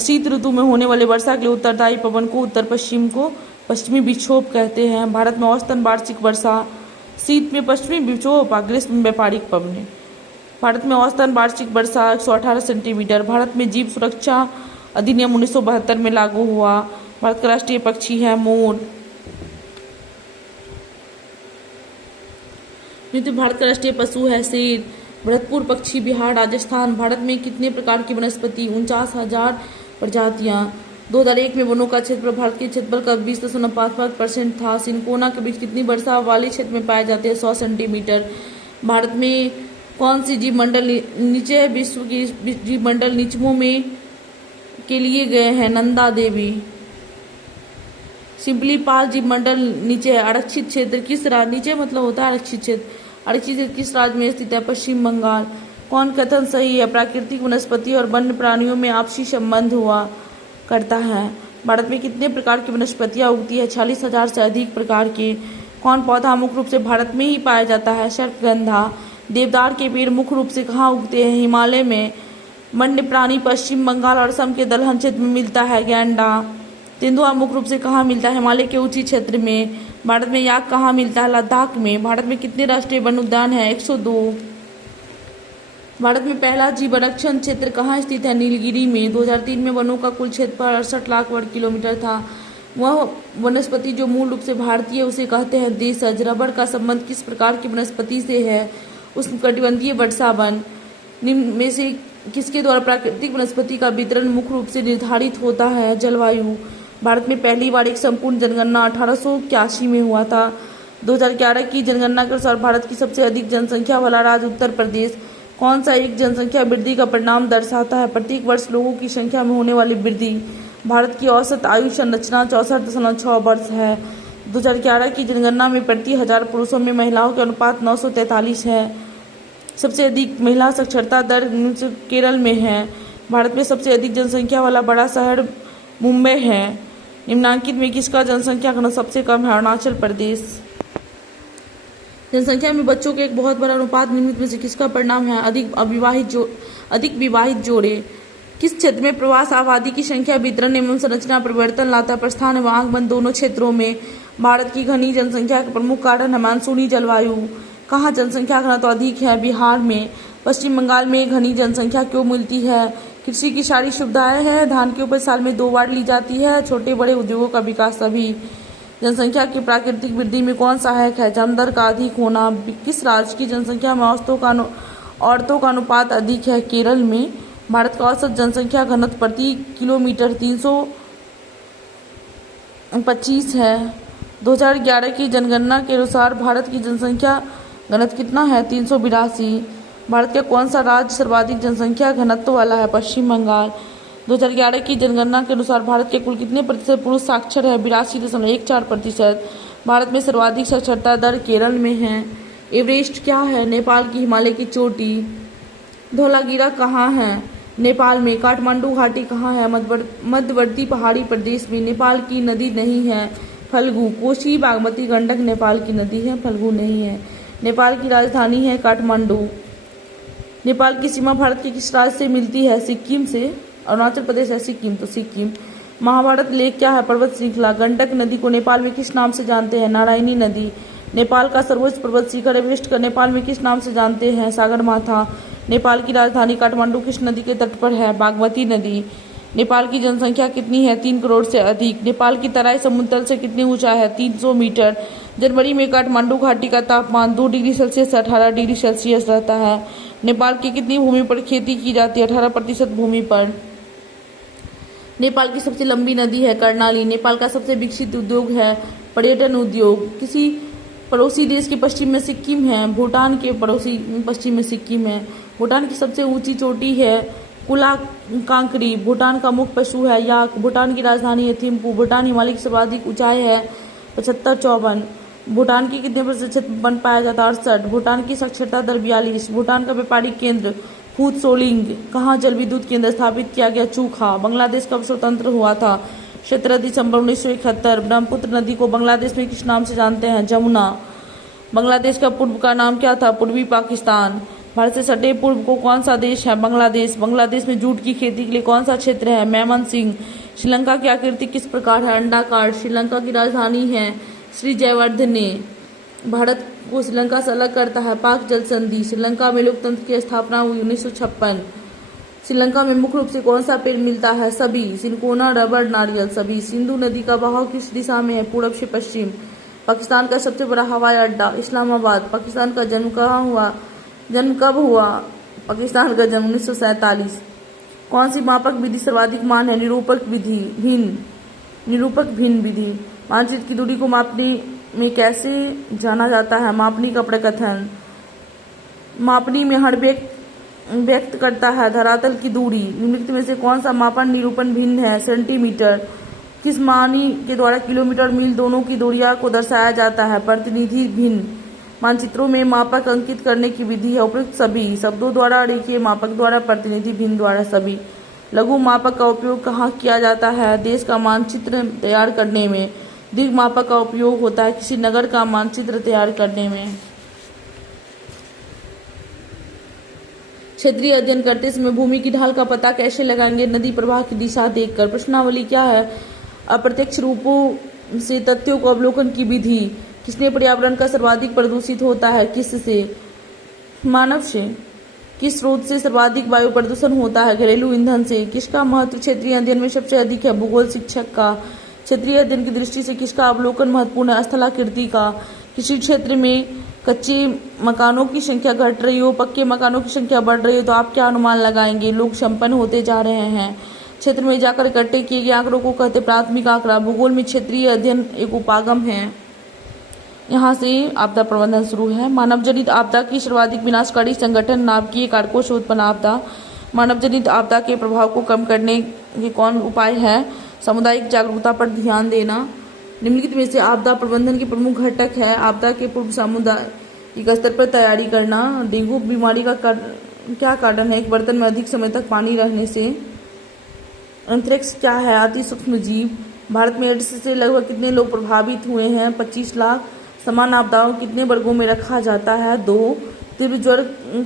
शीत ऋतु में होने वाले वर्षा के लिए उत्तरदायी पवन को उत्तर पश्चिम को पश्चिमी विक्षोभ कहते हैं। भारत में औसतन वार्षिक वर्षा शीत में पश्चिमी विक्षोभ और ग्रीष्म में व्यापारिक पवनें। भारत में औसतन वार्षिक वर्षा 118 सेंटीमीटर। भारत में जीव सुरक्षा अधिनियम 1972 में लागू हुआ। भारत का राष्ट्रीय पक्षी है मोर। भारत का राष्ट्रीय पशु है शेर। भरतपुर पक्षी बिहार राजस्थान। भारत में कितने प्रकार की वनस्पति? 49,000 प्रजातियां। 2001 में वनों का क्षेत्रफल भारत के क्षेत्रफल का 20.55% था। सिनकोना के बीच कितनी वर्षा वाले क्षेत्र में पाए जाते हैं? 100 सेंटीमीटर। भारत में कौन सी जीव मंडल नीचे है? विश्व की जीव मंडल निचमों में के लिए गए हैं नंदा देवी। सिंपली पाल जीव मंडल नीचे है। आरक्षित क्षेत्र किस राज्य, नीचे मतलब होता है आरक्षित क्षेत्र, आरक्षित क्षेत्र किस राज्य में स्थित है? पश्चिम बंगाल। कौन कथन सही है? प्राकृतिक वनस्पति और वन्य प्राणियों में आपसी संबंध हुआ करता है। भारत में कितने प्रकार की वनस्पतियां उगती है? 46,000 से अधिक प्रकार के। कौन पौधा मुख्य रूप से भारत में ही पाया जाता है? सर्पगंधा। देवदार के पेड़ मुख्य रूप से कहाँ उगते हैं? हिमालय में। वन्य प्राणी पश्चिम बंगाल और असम के दलहन क्षेत्र में मिलता है। गैंडा। तेंदुआ मुख्य रूप से कहाँ मिलता है? हिमालय के ऊंची क्षेत्र में। भारत में याक कहाँ मिलता है? लद्दाख में। भारत में कितने राष्ट्रीय वन उद्यान है? 102। भारत में पहला जीव आरक्षण क्षेत्र कहाँ स्थित है? नीलगिरी में। 2003 में वनों का कुल क्षेत्रफल 68 लाख वर्ग किलोमीटर था। वह वनस्पति जो मूल रूप से भारतीय है उसे कहते हैं देशज। रबड़ का संबंध किस प्रकार की वनस्पति से है? उष्णकटिबंधीय वर्षा वन। निम्न में से किसके द्वारा प्राकृतिक वनस्पति का वितरण मुख्य रूप से निर्धारित होता है? जलवायु। भारत में पहली बार एक संपूर्ण जनगणना 1881 में हुआ था। 2011 की जनगणना के अनुसार भारत की सबसे अधिक जनसंख्या वाला राज्य उत्तर प्रदेश। कौन सा एक जनसंख्या वृद्धि का परिणाम दर्शाता है? प्रत्येक वर्ष लोगों की संख्या में होने वाली वृद्धि। भारत की औसत आयु संरचना 64.6 वर्ष है। 2011 की जनगणना में प्रति 1000 पुरुषों में महिलाओं के अनुपात 943 है। सबसे अधिक महिला साक्षरता दर केरल में है। भारत में सबसे अधिक जनसंख्या वाला बड़ा शहर मुंबई है। निम्नांकित में किसका जनसंख्या घनत्व सबसे कम है? अरुणाचल प्रदेश। जनसंख्या में बच्चों के एक बहुत बड़ा अनुपात निम्नलिखित में से किसका परिणाम है? अधिक विवाहित जोड़े। किस क्षेत्र में प्रवास आबादी की संख्या वितरण एवं संरचना परिवर्तन लाता है? प्रस्थान एवं आगमन दोनों क्षेत्रों में। भारत की घनी जनसंख्या का प्रमुख कारण है मानसूनी जलवायु। कहाँ जनसंख्या घनत्व अधिक है? बिहार में। पश्चिम बंगाल में घनी जनसंख्या क्यों मिलती है? कृषि की सारी सुविधाएं हैं। धान की उपज साल में 2 बार ली जाती है। छोटे बड़े उद्योगों का विकास सभी। जनसंख्या की प्राकृतिक वृद्धि में कौन सहायक है? जन्म दर का अधिक होना। किस राज्य की जनसंख्या में औरतों का अनुपात अधिक है? केरल में। भारत का औसत जनसंख्या घनत्व प्रति किलोमीटर 325 है। 2011 की जनगणना के अनुसार भारत की जनसंख्या घनत्व कितना है? 382। भारत का कौन सा राज्य सर्वाधिक जनसंख्या घनत्व वाला है? पश्चिम बंगाल। 2011 की जनगणना के अनुसार भारत के कुल कितने प्रतिशत पुरुष साक्षर है? 82.14%। भारत में सर्वाधिक साक्षरता दर केरल में है। एवरेस्ट क्या है? नेपाल की हिमालय की चोटी। धौलागिरा कहाँ है? नेपाल में। काठमांडू घाटी कहाँ है? मध्यवर्ती पहाड़ी प्रदेश में। नेपाल की नदी नहीं है? फल्गु। कोसी बागमती गंडक नेपाल की नदी है, फल्गु नहीं है। नेपाल की राजधानी है काठमांडू। नेपाल की सीमा भारत के किस राज्य से मिलती है? सिक्किम से। अरुणाचल प्रदेश है सिक्किम, तो सिक्किम। महाभारत लेक क्या है? पर्वत श्रृंखला। गंडक नदी को नेपाल में किस नाम से जानते हैं? नारायणी नदी। नेपाल का सर्वोच्च पर्वत शिखर एवरेस्ट का नेपाल में किस नाम से जानते हैं? सागरमाथा। नेपाल की राजधानी काठमांडू किस नदी के तट पर है? बागमती नदी। नेपाल की जनसंख्या कितनी है? 3 करोड़ से अधिक। नेपाल की तराई समुद्र तल से कितनी ऊंचा है? 300 मीटर। जनवरी में काठमांडू घाटी का तापमान 2 डिग्री सेल्सियस से 18 डिग्री सेल्सियस रहता है। नेपाल की कितनी भूमि पर खेती की जाती है? 18% भूमि पर। नेपाल की सबसे लंबी नदी है कर्णाली। नेपाल का सबसे विकसित उद्योग है पर्यटन उद्योग। किसी पड़ोसी देश के पश्चिम में सिक्किम है। भूटान के पड़ोसी पश्चिम में सिक्किम है। भूटान की सबसे ऊंची चोटी है कुला कांकरी। भूटान का मुख्य पशु है याक। भूटान की राजधानी है थिम्पू। भूटान हिमालय की सर्वाधिक ऊंचाई है 7554। भूटान की कितने प्रतिशत वन पाया जाता है? 68। भूटान की साक्षरता दर 42। भूटान का व्यापारिक केंद्र फूत सोलिंग। कहाँ जल विद्युत केंद्र स्थापित किया गया? चूखा। बांग्लादेश कब स्वतंत्र हुआ था? 17 दिसंबर 1971। ब्रह्मपुत्र नदी को बांग्लादेश में किस नाम से जानते हैं? जमुना। बांग्लादेश का पूर्व का नाम क्या था? पूर्वी पाकिस्तान। भारत से सटे पूर्व को कौन सा देश है? बांग्लादेश। बांग्लादेश में जूट की खेती के लिए कौन सा क्षेत्र है? मेमनसिंह। श्रीलंका की आकृति किस प्रकार है? अंडाकार। श्रीलंका की राजधानी है श्री जयवर्धने। भारत को श्रीलंका से अलग करता है पाक जल संधि। श्रीलंका में लोकतंत्र की स्थापना हुई 1956। श्रीलंका में मुख्य रूप से कौन सा पेड़ मिलता है? सभी। सिनकोना, रबर, नारियल। सभी। सिंधु नदी का बहाव किस दिशा में है? पूर्व से पश्चिम। पाकिस्तान का सबसे बड़ा हवाई अड्डा इस्लामाबाद। पाकिस्तान का जन्म कहाँ हुआ? जन्म कब हुआ? पाकिस्तान का जन्म 1947। कौन सी मापक विधि सर्वाधिक मान है? निरूपक विधि। भिन्न। निरूपक भिन्न विधि। मानचित्र की दूरी को मापने में कैसे जाना जाता है? मापनी का प्रकथन। मापनी में हर व्यक्त करता है धरातल की दूरी। निम्नलिखित में से कौन सा मापन निरूपण भिन्न है? सेंटीमीटर। किस मानी के द्वारा किलोमीटर मील दोनों की दूरिया को दर्शाया जाता है? प्रतिनिधि भिन्न। मानचित्रों में मापक अंकित करने की विधि है उपयुक्त सभी। शब्दों द्वारा, रेखीय मापक द्वारा, प्रतिनिधि भिन्न द्वारा। सभी। लघु मापक का उपयोग कहाँ किया जाता है? देश का मानचित्र तैयार करने में। दीर्घ मापक का उपयोग होता है किसी नगर का मानचित्र तैयार करने में। क्षेत्रीय अध्ययन करते समय भूमि की ढाल का पता कैसे लगाएंगे? नदी प्रवाह की दिशा देखकर। प्रश्नावली क्या है? अप्रत्यक्ष रूपों से तथ्यों को अवलोकन की विधि। किसने पर्यावरण का सर्वाधिक प्रदूषित होता है? किससे? मानव से। किस स्रोत से सर्वाधिक वायु प्रदूषण होता है? घरेलू ईंधन से। किसका महत्व क्षेत्रीय अध्ययन में सबसे अधिक है? भूगोल शिक्षक का। क्षेत्रीय अध्ययन की दृष्टि से किसका अवलोकन महत्वपूर्ण है? स्थलाकृति का। किसी क्षेत्र में कच्चे मकानों की संख्या घट रही हो, पक्के मकानों की संख्या बढ़ रही हो, तो आप क्या अनुमान लगाएंगे? लोग संपन्न होते जा रहे हैं। क्षेत्र में जाकर इकट्ठे किए गए आंकड़ों को कहते प्राथमिक आंकड़ा। भूगोल में क्षेत्रीय अध्ययन एक उपागम है। यहाँ से आपदा प्रबंधन शुरू है। मानव जनित आपदा की सर्वाधिक विनाशकारी संगठन नाभिकीय कारकों से उत्पन्न आपदा। मानव जनित आपदा के प्रभाव को कम करने के कौन उपाय है? सामुदायिक जागरूकता पर ध्यान देना। निम्नलिखित में से आपदा प्रबंधन के प्रमुख घटक है? आपदा के पूर्व सामुदायिक स्तर पर तैयारी करना। डेंगू बीमारी का क्या कारण है? एक बर्तन में अधिक समय तक पानी रहने से। अंतरिक्ष क्या है? अति सूक्ष्म जीव। भारत में एड्स से लगभग कितने लोग प्रभावित हुए हैं? 25 लाख। समान आपदाओं कितने वर्गों में रखा जाता है? 2। तीव्र ज्वर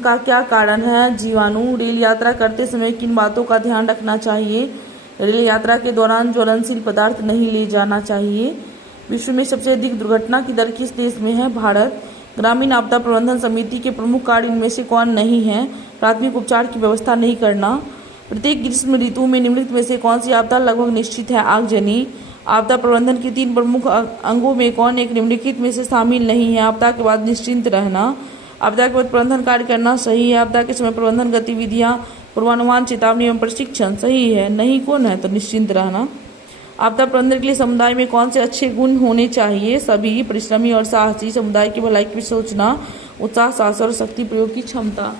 का क्या कारण है? जीवाणु। रेल यात्रा करते समय किन बातों का ध्यान रखना चाहिए? रेल यात्रा के दौरान ज्वलनशील पदार्थ नहीं ले जाना चाहिए। विश्व में सबसे अधिक दुर्घटना की दर किस देश में है? भारत। ग्रामीण आपदा प्रबंधन समिति के प्रमुख कार्य इनमें से कौन नहीं है? प्राथमिक उपचार की व्यवस्था नहीं करना। प्रत्येक ग्रीष्म ऋतु में निम्नलिखित में से कौन सी आपदा लगभग निश्चित है? आगजनी। आपदा प्रबंधन के 3 प्रमुख अंगों में कौन एक निम्नलिखित में से शामिल नहीं है? आपदा के बाद निश्चिंत रहना। आपदा के बाद प्रबंधन कार्य करना सही है। आपदा के समय प्रबंधन गतिविधियां, पूर्वानुमान, चेतावनी एवं प्रशिक्षण सही है। नहीं कौन है? तो निश्चिंत रहना। आपदा प्रबंधन के लिए समुदाय में कौन से अच्छे गुण होने चाहिए? सभी। परिश्रमी और साहसी। समुदाय की भलाई की सोचना। उत्साह, साहस और शक्ति प्रयोग की क्षमता।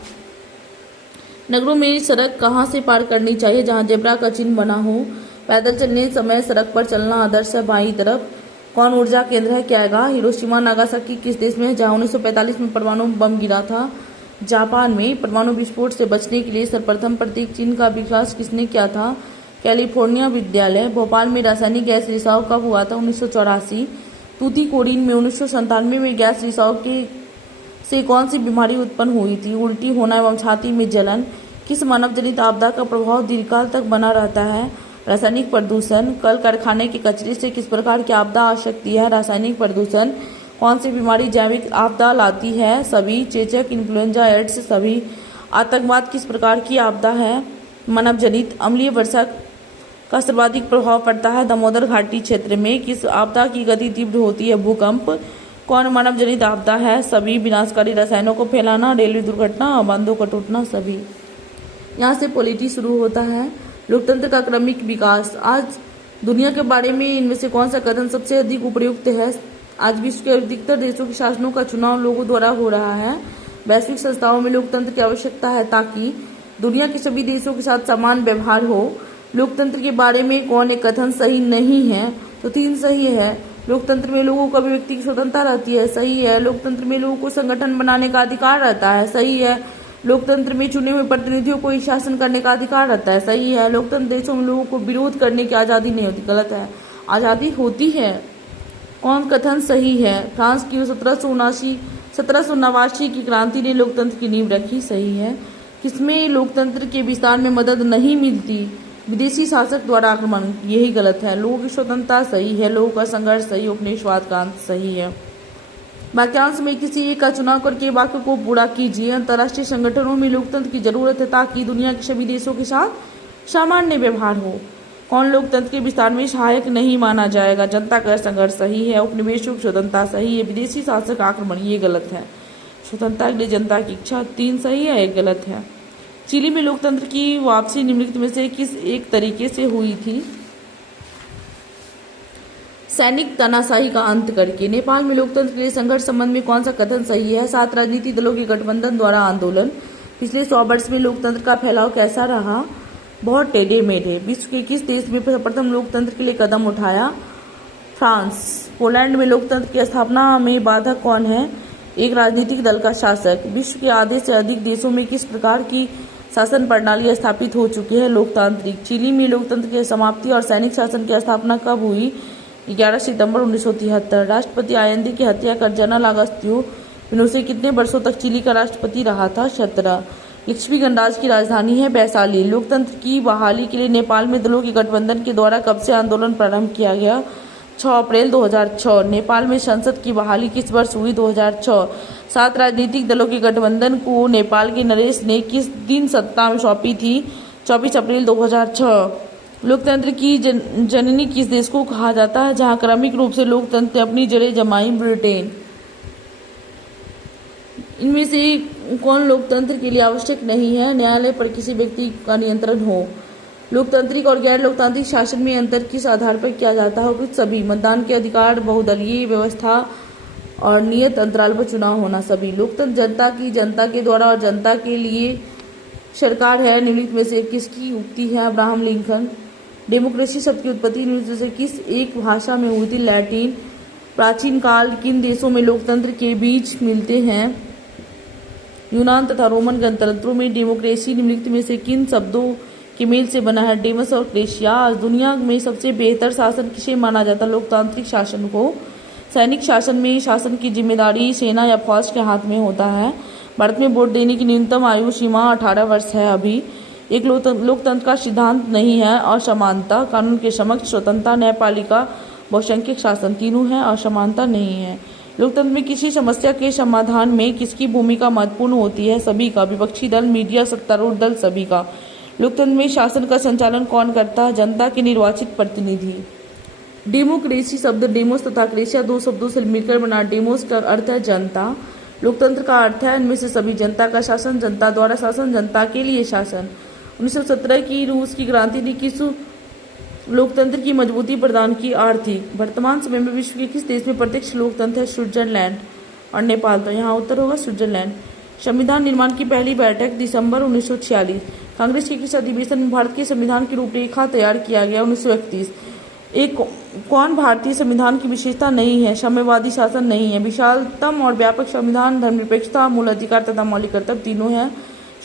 नगरों में सड़क कहाँ से पार करनी चाहिए? जहाँ जेब्रा का चिन्ह बना हो। पैदल चलने समय सड़क पर चलना आदर्श है, बाईं तरफ। कौन ऊर्जा केंद्र है? क्यागा। हिरोशिमा नागासाकी किस देश में है? जहाँ 1945 में परमाणु बम गिरा था। जापान में। परमाणु विस्फोट से बचने के लिए सर्वप्रथम प्रतीक चिन्ह का विकास किसने किया था? कैलिफोर्निया विद्यालय। भोपाल में रासायनिक गैस रिसाव कब हुआ था? 1984। तूतीकोरिन में 1997 में गैस रिसाव से कौन सी बीमारी उत्पन्न हुई थी? उल्टी होना एवं छाती में जलन। किस मानव जनित आपदा का प्रभाव दीर्घकाल तक बना रहता है? रासायनिक प्रदूषण। कल कारखाने के कचरे से किस प्रकार की आपदा आ सकती है? रासायनिक प्रदूषण। कौन सी बीमारी जैविक आपदा लाती है? सभी। चेचक, इन्फ्लुएंजा, एड्स सभी। आतंकवाद किस प्रकार की आपदा है? मानव जनित। अम्लीय वर्षा का सर्वाधिक प्रभाव पड़ता है दामोदर घाटी क्षेत्र में। किस आपदा की गति तीव्र होती है? भूकंप। कौन मानव जनित आपदा है? सभी। विनाशकारी रसायनों को फैलाना, रेलवे दुर्घटना, बांधों का टूटना सभी। यहाँ से पॉलिटी शुरू होता है। लोकतंत्र का क्रमिक विकास। आज दुनिया के बारे में इनमें से कौन सा कथन सबसे अधिक उपयुक्त है? आज विश्व के अधिकतर देशों के शासनों का चुनाव लोगों द्वारा हो रहा है। वैश्विक संस्थाओं में लोकतंत्र की आवश्यकता है ताकि दुनिया के सभी देशों के साथ समान व्यवहार हो। लोकतंत्र के बारे में कौन एक कथन सही नहीं है? तो 3 सही है। लोकतंत्र में लोगों को अभिव्यक्ति की स्वतंत्रता रहती है, सही है। लोकतंत्र में लोगों को संगठन बनाने का अधिकार रहता है, सही है। लोकतंत्र में चुने हुए प्रतिनिधियों को ही शासन करने का अधिकार रहता है, सही है। लोकतंत्र देशों में लोगों को विरोध करने की आज़ादी नहीं होती, गलत है। आज़ादी होती है। कौन कथन सही है? फ्रांस की 1789 की क्रांति ने लोकतंत्र की नींव रखी, सही है। किसमें लोकतंत्र के विस्तार में मदद नहीं मिलती? विदेशी शासक द्वारा आक्रमण, यही गलत है। लोगों की स्वतंत्रता, सही है। लोगों का संघर्ष, सही। उपनिवेशवाद का अंत, सही है। वाक्यांश में किसी एक का चुनाव करके वाक्य को पूरा कीजिए। अंतर्राष्ट्रीय संगठनों में लोकतंत्र की जरूरत है ताकि दुनिया के सभी देशों के साथ सामान्य व्यवहार हो। कौन लोकतंत्र के विस्तार में सहायक नहीं माना जाएगा? जनता का संघर्ष, सही है। उपनिवेशों की स्वतंत्रता, सही है। विदेशी शासक आक्रमण, ये गलत है। स्वतंत्रता के लिए जनता की इच्छा, 3 सही है, 1 गलत है। चिली में लोकतंत्र की वापसी निम्नलिखित में से किस एक तरीके से हुई थी? सैनिक तानाशाही का अंत करके। नेपाल में लोकतंत्र के लिए संघर्ष संबंध में कौन सा कथन सही है? 7 राजनीतिक दलों के गठबंधन द्वारा आंदोलन। पिछले 100 वर्ष में लोकतंत्र का फैलाव कैसा रहा? बहुत टेढ़े मेढ़े। विश्व के किस देश में प्रथम लोकतंत्र के लिए कदम उठाया? फ्रांस। पोलैंड में लोकतंत्र की स्थापना में बाधक कौन है? एक राजनीतिक दल का शासक। विश्व के आधे से अधिक देशों में किस प्रकार की शासन प्रणाली स्थापित हो चुकी है? लोकतांत्रिक। चिली में लोकतंत्र की समाप्ति और सैनिक शासन की स्थापना कब हुई? 11 सितंबर 1973। राष्ट्रपति आयंदे की हत्या कर जनरल अगस्त्यो पिनोशे कितने वर्षों तक चिली का राष्ट्रपति रहा था? 17। लिच्छवी गणराज्य की राजधानी है वैशाली। लोकतंत्र की बहाली के लिए नेपाल में दलों के गठबंधन के द्वारा कब से आंदोलन प्रारंभ किया गया? 6 अप्रैल 2006। नेपाल में संसद की बहाली किस वर्ष हुई? 2006। 7 राजनीतिक दलों के गठबंधन को नेपाल के नरेश ने किस दिन सत्ता में सौंपी थी? 24 अप्रैल 2006। लोकतंत्र की जननी किस देश को कहा जाता है जहां क्रमिक रूप से लोकतंत्र ने अपनी जड़ें जमाई? ब्रिटेन। इनमें से कौन लोकतंत्र के लिए आवश्यक नहीं है? न्यायालय पर किसी व्यक्ति का नियंत्रण हो। लोकतांत्रिक और गैर लोकतांत्रिक शासन में अंतर किस आधार पर किया जाता है? कुछ सभी। मतदान के अधिकार, बहुदलीय व्यवस्था और नियत अंतराल पर चुनाव होना, सभी। लोकतंत्र जनता की, जनता के द्वारा और जनता के लिए सरकार है, निम्नलिखित में से किसकी उक्ति है? Abraham Lincoln. डेमोक्रेसी शब्द की उत्पत्ति निम्नलिखित में से किस एक भाषा में हुई थी? लैटिन। प्राचीन काल किन देशों में लोकतंत्र के बीज मिलते हैं? यूनान तथा रोमन गणतंत्रों में। डेमोक्रेसी निम्नलिखित में से किन शब्दों के मेल से बना है? डेमस और क्रेशिया। आज दुनिया में सबसे बेहतर शासन किसे माना जाता है? लोकतांत्रिक शासन को। सैनिक शासन में शासन की जिम्मेदारी सेना या फौज के हाथ में होता है। भारत में वोट देने की न्यूनतम आयु सीमा 18 वर्ष है अभी। एक लोकतंत्र का सिद्धांत नहीं है असमानता। कानून के समक्ष स्वतंत्रता, न्यायपालिका, बहुसंख्यक शासन, तीनों है, असमानता नहीं है। लोकतंत्र में किसी समस्या के समाधान में किसकी भूमिका महत्वपूर्ण होती है? सभी का। विपक्षी दल, मीडिया, सत्तारूढ़ दल, सभी का। लोकतंत्र में शासन का संचालन कौन करता है? जनता के निर्वाचित प्रतिनिधि। डेमोक्रेसी शब्द डेमोस तथा क्रेशिया 2 शब्दों से मिलकर बना। डेमोस का अर्थ है जनता, लोकतंत्र का अर्थ है इनमें से सभी। जनता का शासन, जनता द्वारा शासन, जनता के लिए शासन। 1917 की रूस की क्रांति ने किस लोकतंत्र की मजबूती प्रदान की? आर्थिक। वर्तमान समय में विश्व के किस देश में प्रत्यक्ष लोकतंत्र है? स्विट्जरलैंड और नेपाल। तो यहाँ उत्तर होगा स्विट्जरलैंड। संविधान निर्माण की पहली बैठक दिसंबर 1946। कांग्रेस के किस अधिवेशन में भारत के संविधान की रूपरेखा तैयार किया गया? 1931। एक कौन भारतीय संविधान की विशेषता नहीं है? साम्यवादी शासन नहीं है। विशालतम और व्यापक संविधान, धर्मनिरपेक्षता, मूल अधिकार तथा मौलिक कर्तव्य, तीनों है।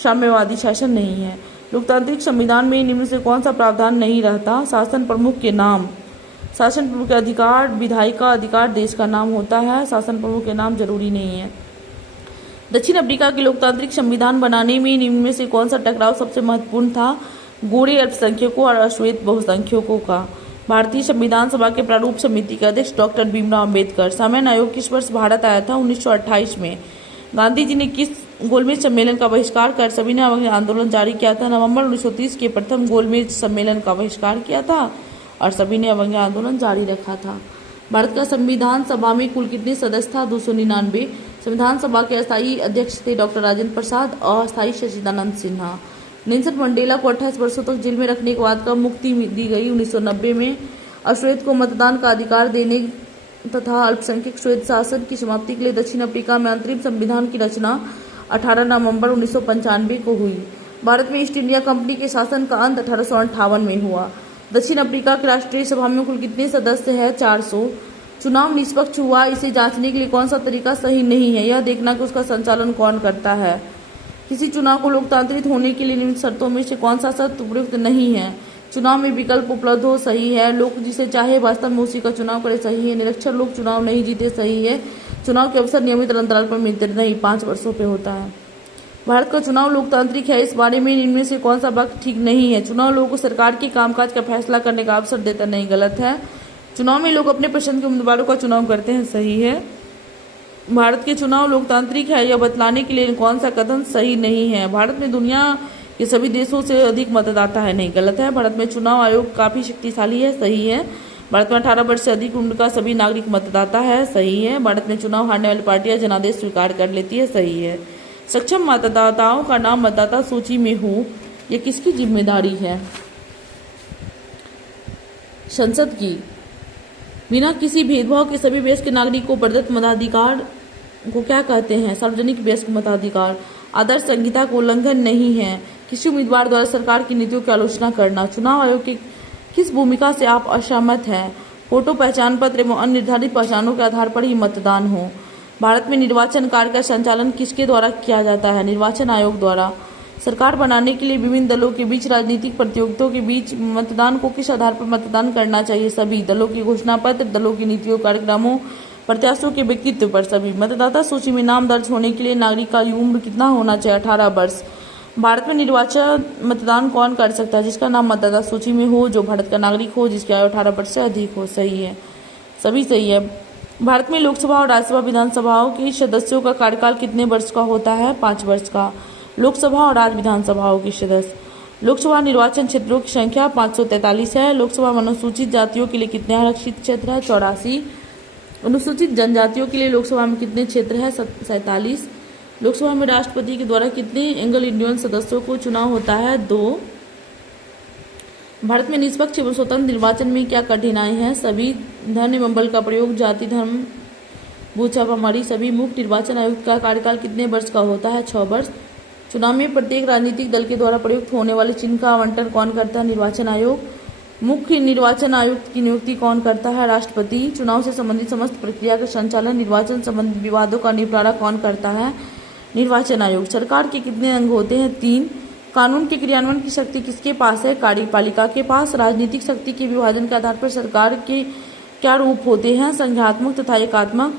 साम्यवादी शासन नहीं है। लोकतांत्रिक संविधान में निम्न से कौन सा प्रावधान नहीं रहता? शासन प्रमुख के नाम, शासन प्रमुख के अधिकार, विधायी का अधिकार देश का नाम होता है। शासन प्रमुख के नाम जरूरी नहीं है। दक्षिण अफ्रीका के लोकतांत्रिक संविधान बनाने में निम्न में से कौन सा टकराव सबसे महत्वपूर्ण था? गोरे अल्पसंख्यकों और अश्वेत बहुसंख्यकों का। भारतीय संविधान सभा के प्रारूप समिति के अध्यक्ष डॉक्टर भीमराव अम्बेडकर। सामान्य आयोग किस वर्ष भारत आया था? 1928 में। गांधी जी ने किस गोलमेज सम्मेलन का बहिष्कार कर सविनय अवज्ञा आंदोलन जारी किया था? नवंबर 1930 के प्रथम गोलमेज सम्मेलन का बहिष्कार किया था और सविनय अवज्ञा आंदोलन जारी रखा था। भारत का संविधान सभा में कुल कितने सदस्य था? 299। संविधान सभा के अस्थायी अध्यक्ष थे डॉक्टर राजेंद्र प्रसाद और अस्थायी सच्चिदानंद सिन्हा। नेल्सन मंडेला को 28 वर्षों तक जेल में रखने के बाद कब मुक्ति दी गई? 1990 में। अश्वेत को मतदान का अधिकार देने तथा अल्पसंख्यक श्वेत शासन की समाप्ति के लिए दक्षिण अफ्रीका में अंतरिम संविधान की रचना 18 नवंबर 1995 को हुई। भारत में ईस्ट इंडिया कंपनी के शासन का अंत 1858 में हुआ। दक्षिण अफ्रीका की राष्ट्रीय सभा में कुल कितने सदस्य हैं? 400। चुनाव निष्पक्ष हुआ इसे जांचने के लिए कौन सा तरीका सही नहीं है? यह देखना कि उसका संचालन कौन करता है। किसी चुनाव को लोकतांत्रिक होने के लिए निम्न शर्तों में से कौन सा शर्त उपयुक्त नहीं है? चुनाव में विकल्प उपलब्ध हो, सही है। लोग जिसे चाहे वास्तव में उसी का चुनाव करे, सही है। निरक्षर लोग चुनाव नहीं जीते, सही है। चुनाव के अवसर नियमित अंतराल पर मिलते नहीं, 5 वर्षों पे होता है। भारत का चुनाव लोकतांत्रिक है, इस बारे में इनमें से कौन सा वक्त ठीक नहीं है? चुनाव लोगों को सरकार के कामकाज का फैसला करने का अवसर देता नहीं, गलत है। चुनाव में लोग अपने पसंद के उम्मीदवारों का चुनाव करते हैं, सही है। भारत के चुनाव लोकतांत्रिक है यह बतलाने के लिए कौन सा कथन सही नहीं है? भारत में दुनिया के सभी देशों से अधिक मतदाता है, नहीं, गलत है। भारत में चुनाव आयोग काफी शक्तिशाली है, सही है। भारत में 18 वर्ष से अधिक उम्र का सभी नागरिक मतदाता है, सही है। भारत में चुनाव हारने वाली पार्टियां जनादेश स्वीकार कर लेती है, सही है। सक्षम मतदाताओं का नाम मतदाता सूची में हो, यह किसकी जिम्मेदारी है? संसद की। बिना किसी भेदभाव के सभी वयस्क नागरिक को प्रदत्त मताधिकार को क्या कहते हैं? सार्वजनिक वयस्क मताधिकार। आदर्श संहिता का उल्लंघन नहीं है। किसी उम्मीदवार द्वारा सरकार की नीतियों की आलोचना करना। चुनाव आयोग की किस भूमिका से आप असहमत हैं? फोटो, पहचान पत्र एवं अन्य निर्धारित पहचानों के आधार पर ही मतदान हो। भारत में निर्वाचन कार्य का संचालन किसके द्वारा किया जाता है? निर्वाचन आयोग द्वारा। सरकार बनाने के लिए विभिन्न दलों के बीच राजनीतिक प्रतियोगिताओं के बीच मतदान को किस आधार पर मतदान करना चाहिए? सभी दलों की घोषणा पत्र, दलों की नीतियों, कार्यक्रमों, प्रत्याशियों के व्यक्तित्व पर सभी। मतदाता सूची में नाम दर्ज होने के लिए नागरिक का उम्र कितना होना चाहिए? 18 वर्ष। भारत में निर्वाचन मतदान कौन कर सकता है? जिसका नाम मतदाता सूची में हो, जो भारत का नागरिक हो, जिसकी आयु 18 वर्ष से अधिक हो, सही है, सभी सही है। भारत में लोकसभा और राज्यसभा विधानसभाओं के सदस्यों का कार्यकाल कितने वर्ष का होता है? 5 वर्ष का। लोकसभा और राज्य विधानसभाओं के सदस्य। लोकसभा निर्वाचन क्षेत्रों की संख्या 543 है। लोकसभा में अनुसूचित जातियों के लिए कितने आरक्षित क्षेत्र है? 84। अनुसूचित जनजातियों के लिए लोकसभा में कितने क्षेत्र है? 47। लोकसभा में राष्ट्रपति के द्वारा कितने एंग्लो इंडियन सदस्यों को चुनाव होता है? 2। भारत में निष्पक्ष एवं स्वतंत्र निर्वाचन में क्या कठिनाई है? सभी। धन एवं बल का प्रयोग, जाति धर्म, भूछापामारी, सभी। मुख्य निर्वाचन आयुक्त का कार्यकाल कितने वर्ष का होता है? 6 वर्ष। चुनाव में प्रत्येक राजनीतिक दल के द्वारा प्रयुक्त होने वाले चिन्ह का आवंटन कौन करता है? निर्वाचन आयोग। मुख्य निर्वाचन आयुक्त की नियुक्ति कौन करता है? राष्ट्रपति। चुनाव से संबंधित समस्त प्रक्रिया का संचालन, निर्वाचन संबंधित विवादों का निपटारा कौन करता है? निर्वाचन आयोग। सरकार के कितने अंग होते हैं? 3। कानून के क्रियान्वयन की शक्ति किसके पास है? कार्यपालिका के पास। राजनीतिक शक्ति के विभाजन के आधार पर सरकार के क्या रूप होते हैं? संघात्मक तथा एकात्मक।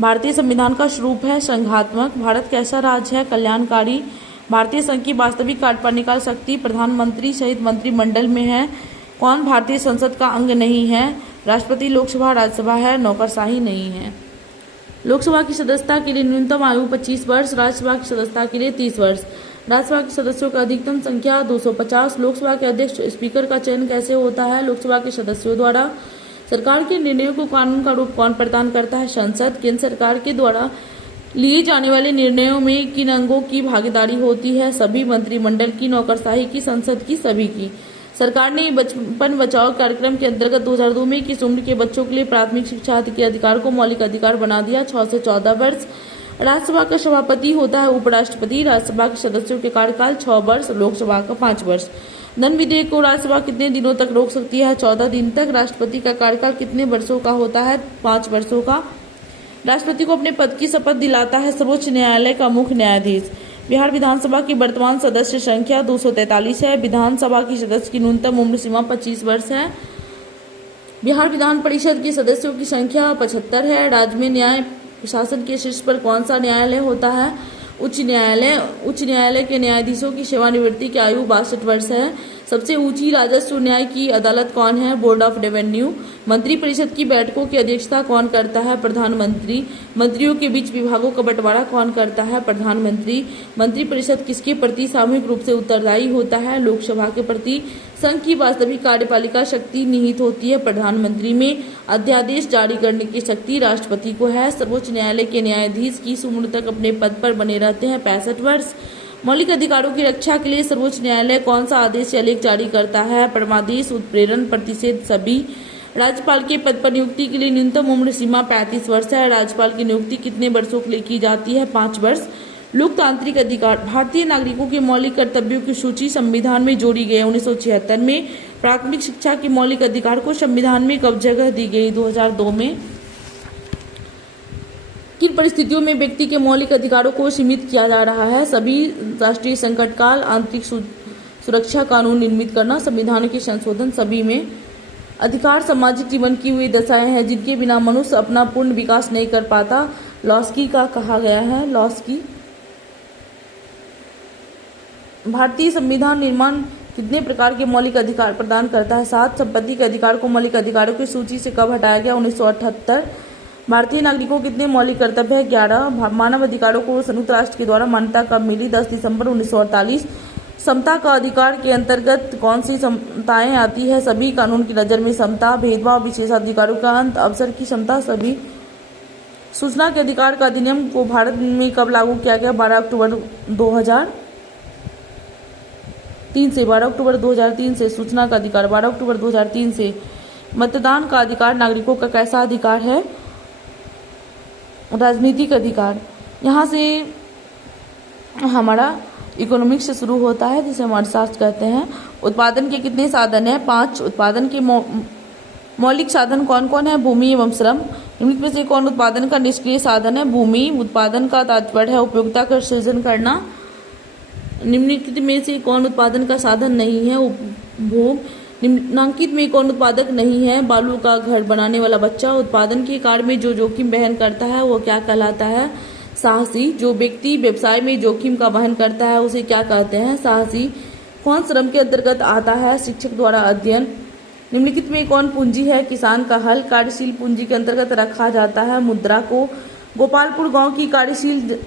भारतीय संविधान का स्वरूप है संघात्मक। भारत कैसा राज्य है? कल्याणकारी। भारतीय संघ की वास्तविक कार्यपालिका शक्ति प्रधानमंत्री सहित मंत्रिमंडल में है। कौन भारतीय संसद का अंग नहीं है? राष्ट्रपति। लोकसभा राज्यसभा है, नौकरशाही नहीं है। लोकसभा की सदस्यता के लिए न्यूनतम आयु 25 वर्ष, राज्यसभा की सदस्यता के लिए 30 वर्ष। राज्यसभा के सदस्यों की अधिकतम संख्या 250। लोकसभा के अध्यक्ष स्पीकर का चयन कैसे होता है? लोकसभा के सदस्यों द्वारा। सरकार के निर्णयों को कानून का रूप कौन प्रदान करता है? संसद। केंद्र सरकार के द्वारा लिए जाने वाले निर्णयों में किन अंगों की भागीदारी होती है? सभी। मंत्रिमंडल की, नौकरशाही की, संसद की, सभी की। सरकार ने बचपन बचाओ कार्यक्रम के अंतर्गत 2002 में किस उम्र के बच्चों के लिए प्राथमिक शिक्षा के अधिकार को मौलिक अधिकार बना दिया? 6 से 14 वर्ष। राज्यसभा का सभापति होता है उपराष्ट्रपति। राज्यसभा के सदस्यों के कार्यकाल 6 वर्ष, लोकसभा का 5 वर्ष। धन विधेयक को राज्यसभा कितने दिनों तक रोक सकती है? 14 दिन तक। राष्ट्रपति का कार्यकाल कितने वर्षों का होता है? 5 वर्षों का। राष्ट्रपति को अपने पद की शपथ दिलाता है सर्वोच्च न्यायालय का मुख्य न्यायाधीश। बिहार विधानसभा की वर्तमान सदस्य संख्या 243 है। विधानसभा की सदस्य की न्यूनतम उम्र सीमा 25 वर्ष है। बिहार विधान परिषद के सदस्यों की संख्या 75 है। राज्य में न्याय प्रशासन के शीर्ष पर कौन सा न्यायालय होता है? उच्च न्यायालय। उच्च न्यायालय के न्यायाधीशों की सेवानिवृत्ति की आयु 62 वर्ष है। सबसे ऊंची राजस्व न्याय की अदालत कौन है? Board of revenue. मंत्रिपरिषद की बैठकों की अध्यक्षता कौन करता है? प्रधानमंत्री। मंत्रियों के बीच विभागों का बंटवारा कौन करता है? प्रधानमंत्री। मंत्रिपरिषद किसके प्रति सामूहिक रूप से उत्तरदायी होता है? लोकसभा के प्रति। संघ की वास्तविक कार्यपालिका शक्ति निहित होती है प्रधानमंत्री में। अध्यादेश जारी करने की शक्ति राष्ट्रपति को है। सर्वोच्च न्यायालय के न्यायाधीश किस उम्र तक अपने पद पर बने रहते हैं? 65 वर्ष। मौलिक अधिकारों की रक्षा के लिए सर्वोच्च न्यायालय कौन सा आदेश या लेख जारी करता है? परमादेश, उत्प्रेरण, प्रतिषेध, सभी। राज्यपाल के पद पर नियुक्ति के लिए न्यूनतम उम्र सीमा 35 वर्ष है। राज्यपाल की नियुक्ति कितने वर्षों के लिए की जाती है? 5 वर्ष। लोकतांत्रिक अधिकार। भारतीय नागरिकों के मौलिक कर्तव्यों की सूची संविधान में जोड़ी गई 1976 में। प्राथमिक शिक्षा के मौलिक अधिकार को संविधान में कब जगह दी गई? 2002 में। किन परिस्थितियों में व्यक्ति के मौलिक अधिकारों को सीमित किया जा रहा है? सभी राष्ट्रीय संकट काल, आंतरिक सुरक्षा कानून निर्मित करना, संविधान के संशोधन, सभी में अधिकार सामाजिक जीवन की हुई दशाएं हैं जिनके बिना मनुष्य अपना पूर्ण विकास नहीं कर पाता। लॉस्की का कहा गया है। लॉस्की। भारतीय संविधान निर्माण कितने प्रकार के मौलिक अधिकार प्रदान करता है? 7। संपत्ति के अधिकार को मौलिक अधिकारों की सूची से कब हटाया गया? 1978। भारतीय नागरिकों को कितने मौलिक कर्तव्य है? 11। मानव अधिकारों को संयुक्त राष्ट्र के द्वारा मान्यता कब मिली? 10 दिसंबर 1948। समता का अधिकार के अंतर्गत कौन सी समताएं आती है? सभी। कानून की नजर में समता, भेदभाव, विशेषाधिकारों का अंत, अवसर की समता, सभी। सूचना के अधिकार का अधिनियम को भारत में कब लागू किया गया? 12 अक्टूबर 2003 से। 12 अक्टूबर 2003 से सूचना का अधिकार 12 अक्टूबर 2003 से। मतदान का अधिकार नागरिकों का कैसा अधिकार है? राजनीतिक अधिकार। यहाँ से हमारा इकोनॉमिक्स से शुरू होता है जिसे हम अर्थशास्त्र कहते हैं। उत्पादन के कितने साधन हैं? 5। उत्पादन के मौलिक साधन कौन कौन है? भूमि एवं श्रम। निम्नलिखित में से कौन उत्पादन का निष्क्रिय साधन है? भूमि। उत्पादन का तात्पर्य है उपयोगिता का सृजन करना। निम्नलिखित में से कौन उत्पादन का साधन नहीं है? उपभोग। निम्नांकित में कौन उत्पादक नहीं है? बालू का घर बनाने वाला बच्चा। उत्पादन के कार्य में जो जोखिम वहन करता है वो क्या कहलाता है? साहसी। जो व्यक्ति व्यवसाय में जोखिम का वहन करता है उसे क्या कहते हैं? साहसी। कौन श्रम के अंतर्गत आता है? शिक्षक द्वारा अध्ययन। निम्नलिखित में कौन पूंजी है? किसान का हल। कार्यशील पूंजी के अंतर्गत रखा जाता है मुद्रा को। गोपालपुर गांव की कार्यशील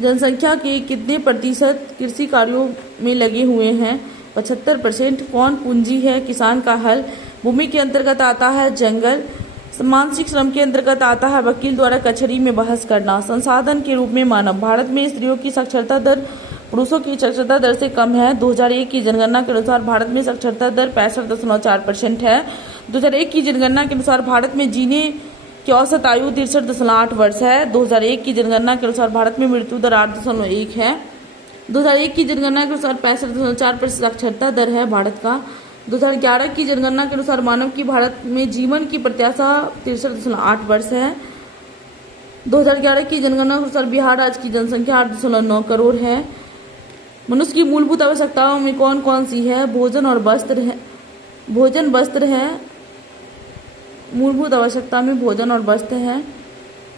जनसंख्या के कितने प्रतिशत कृषि कार्यों में लगे हुए हैं? 75%। कौन पूंजी है? किसान का हल। भूमि के अंतर्गत आता है जंगल। मानसिक श्रम के अंतर्गत आता है वकील द्वारा कचहरी में बहस करना। संसाधन के रूप में मानव। भारत में स्त्रियों की साक्षरता दर पुरुषों की साक्षरता दर से कम है। 2001 की जनगणना के अनुसार भारत में साक्षरता दर 65.4% है। 2001 की जनगणना के अनुसार भारत में जीने की औसत आयु 63.8 वर्ष है। 2001 की जनगणना के अनुसार भारत में मृत्यु दर 8.1 है। 2001 की जनगणना के अनुसार 65.4% साक्षरता दर है भारत का। 2011 की जनगणना के अनुसार मानव की भारत में जीवन की प्रत्याशा 63.8 वर्ष है। 2011 की जनगणना के अनुसार बिहार राज्य की जनसंख्या 8.9 करोड़ है। मनुष्य की मूलभूत आवश्यकताओं में कौन कौन सी है? भोजन और वस्त्र है। भोजन वस्त्र है। मूलभूत आवश्यकता में भोजन और वस्त्र है।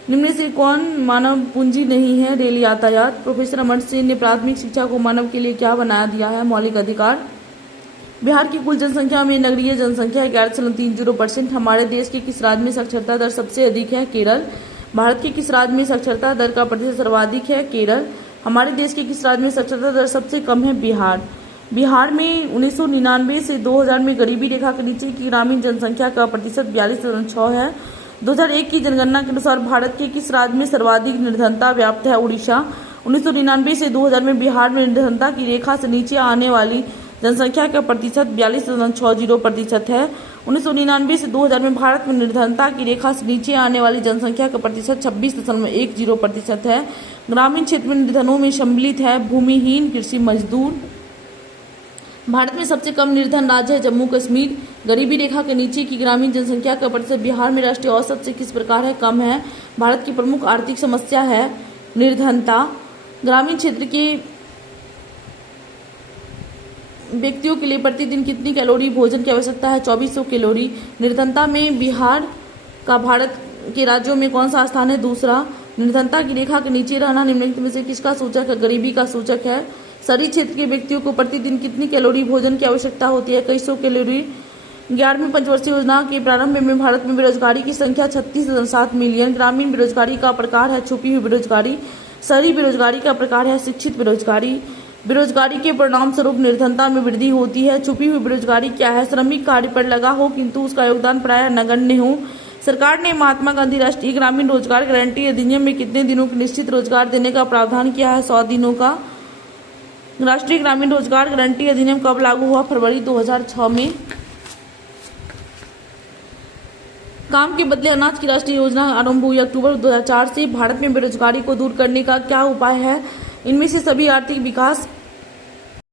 निम्न से कौन मानव पूंजी नहीं है? रेल यातायात। प्रोफेसर अमर्त्य सेन ने प्राथमिक शिक्षा को मानव के लिए क्या बना दिया है? मौलिक अधिकार। बिहार की कुल जनसंख्या में नगरीय जनसंख्या 11.30%। हमारे देश के किस राज्य में साक्षरता दर सबसे अधिक है? केरल। भारत के किस राज्य में साक्षरता दर का प्रतिशत सर्वाधिक है? केरल। हमारे देश के किस राज्य में साक्षरता दर सबसे कम है? बिहार। बिहार में 1999 से 2000 में गरीबी रेखा के नीचे की ग्रामीण जनसंख्या का प्रतिशत 42.6 है। 2001 की जनगणना के अनुसार भारत के किस राज्य में सर्वाधिक निर्धनता व्याप्त है? उड़ीसा। 1999 से 2000 में बिहार में निर्धनता की रेखा से नीचे आने वाली जनसंख्या का प्रतिशत 42.60% है। 1999 से 2000 में भारत में निर्धनता की रेखा से नीचे आने वाली जनसंख्या का प्रतिशत 26.10% है। ग्रामीण क्षेत्र में निर्धनों में सम्मिलित है भूमिहीन, कृषि मजदूर। भारत में सबसे कम निर्धन राज्य है जम्मू कश्मीर। गरीबी रेखा के नीचे की ग्रामीण जनसंख्या का प्रतिशत बिहार में राष्ट्रीय औसत से किस प्रकार है? कम है। भारत की प्रमुख आर्थिक समस्या है निर्धनता। ग्रामीण क्षेत्र के व्यक्तियों के लिए प्रतिदिन कितनी कैलोरी भोजन की आवश्यकता है? 2400 कैलोरी। निर्धनता में बिहार का भारत के राज्यों में कौन सा स्थान है? दूसरा। निर्धनता की रेखा के नीचे रहना निम्नलिखित में से किसका सूचक है? गरीबी का सूचक है। शहरी क्षेत्र के व्यक्तियों को प्रतिदिन कितनी कैलोरी भोजन की आवश्यकता होती है? कई सौ कैलोरी। 11वीं पंचवर्षीय योजना के प्रारंभ में भारत में बेरोजगारी की संख्या 36.7 मिलियन। ग्रामीण बेरोजगारी का प्रकार है छुपी हुई बेरोजगारी। शहरी बेरोजगारी का प्रकार है शिक्षित बेरोजगारी। बेरोजगारी के परिणाम स्वरूप निर्धनता में वृद्धि होती है। छुपी हुई बेरोजगारी क्या है? श्रमिक कार्य पर लगा हो किंतु उसका योगदान प्रायः नगण्य हो। सरकार ने महात्मा गांधी राष्ट्रीय ग्रामीण रोजगार गारंटी अधिनियम में कितने दिनों के निश्चित रोजगार देने का प्रावधान किया है? 100 दिनों का। राष्ट्रीय ग्रामीण रोजगार गारंटी अधिनियम कब लागू हुआ? फरवरी 2006 में। काम के बदले अनाज की राष्ट्रीय योजना आरंभ हुई अक्टूबर 2004 से। भारत में बेरोजगारी को दूर करने का क्या उपाय है? इनमें से सभी आर्थिक विकास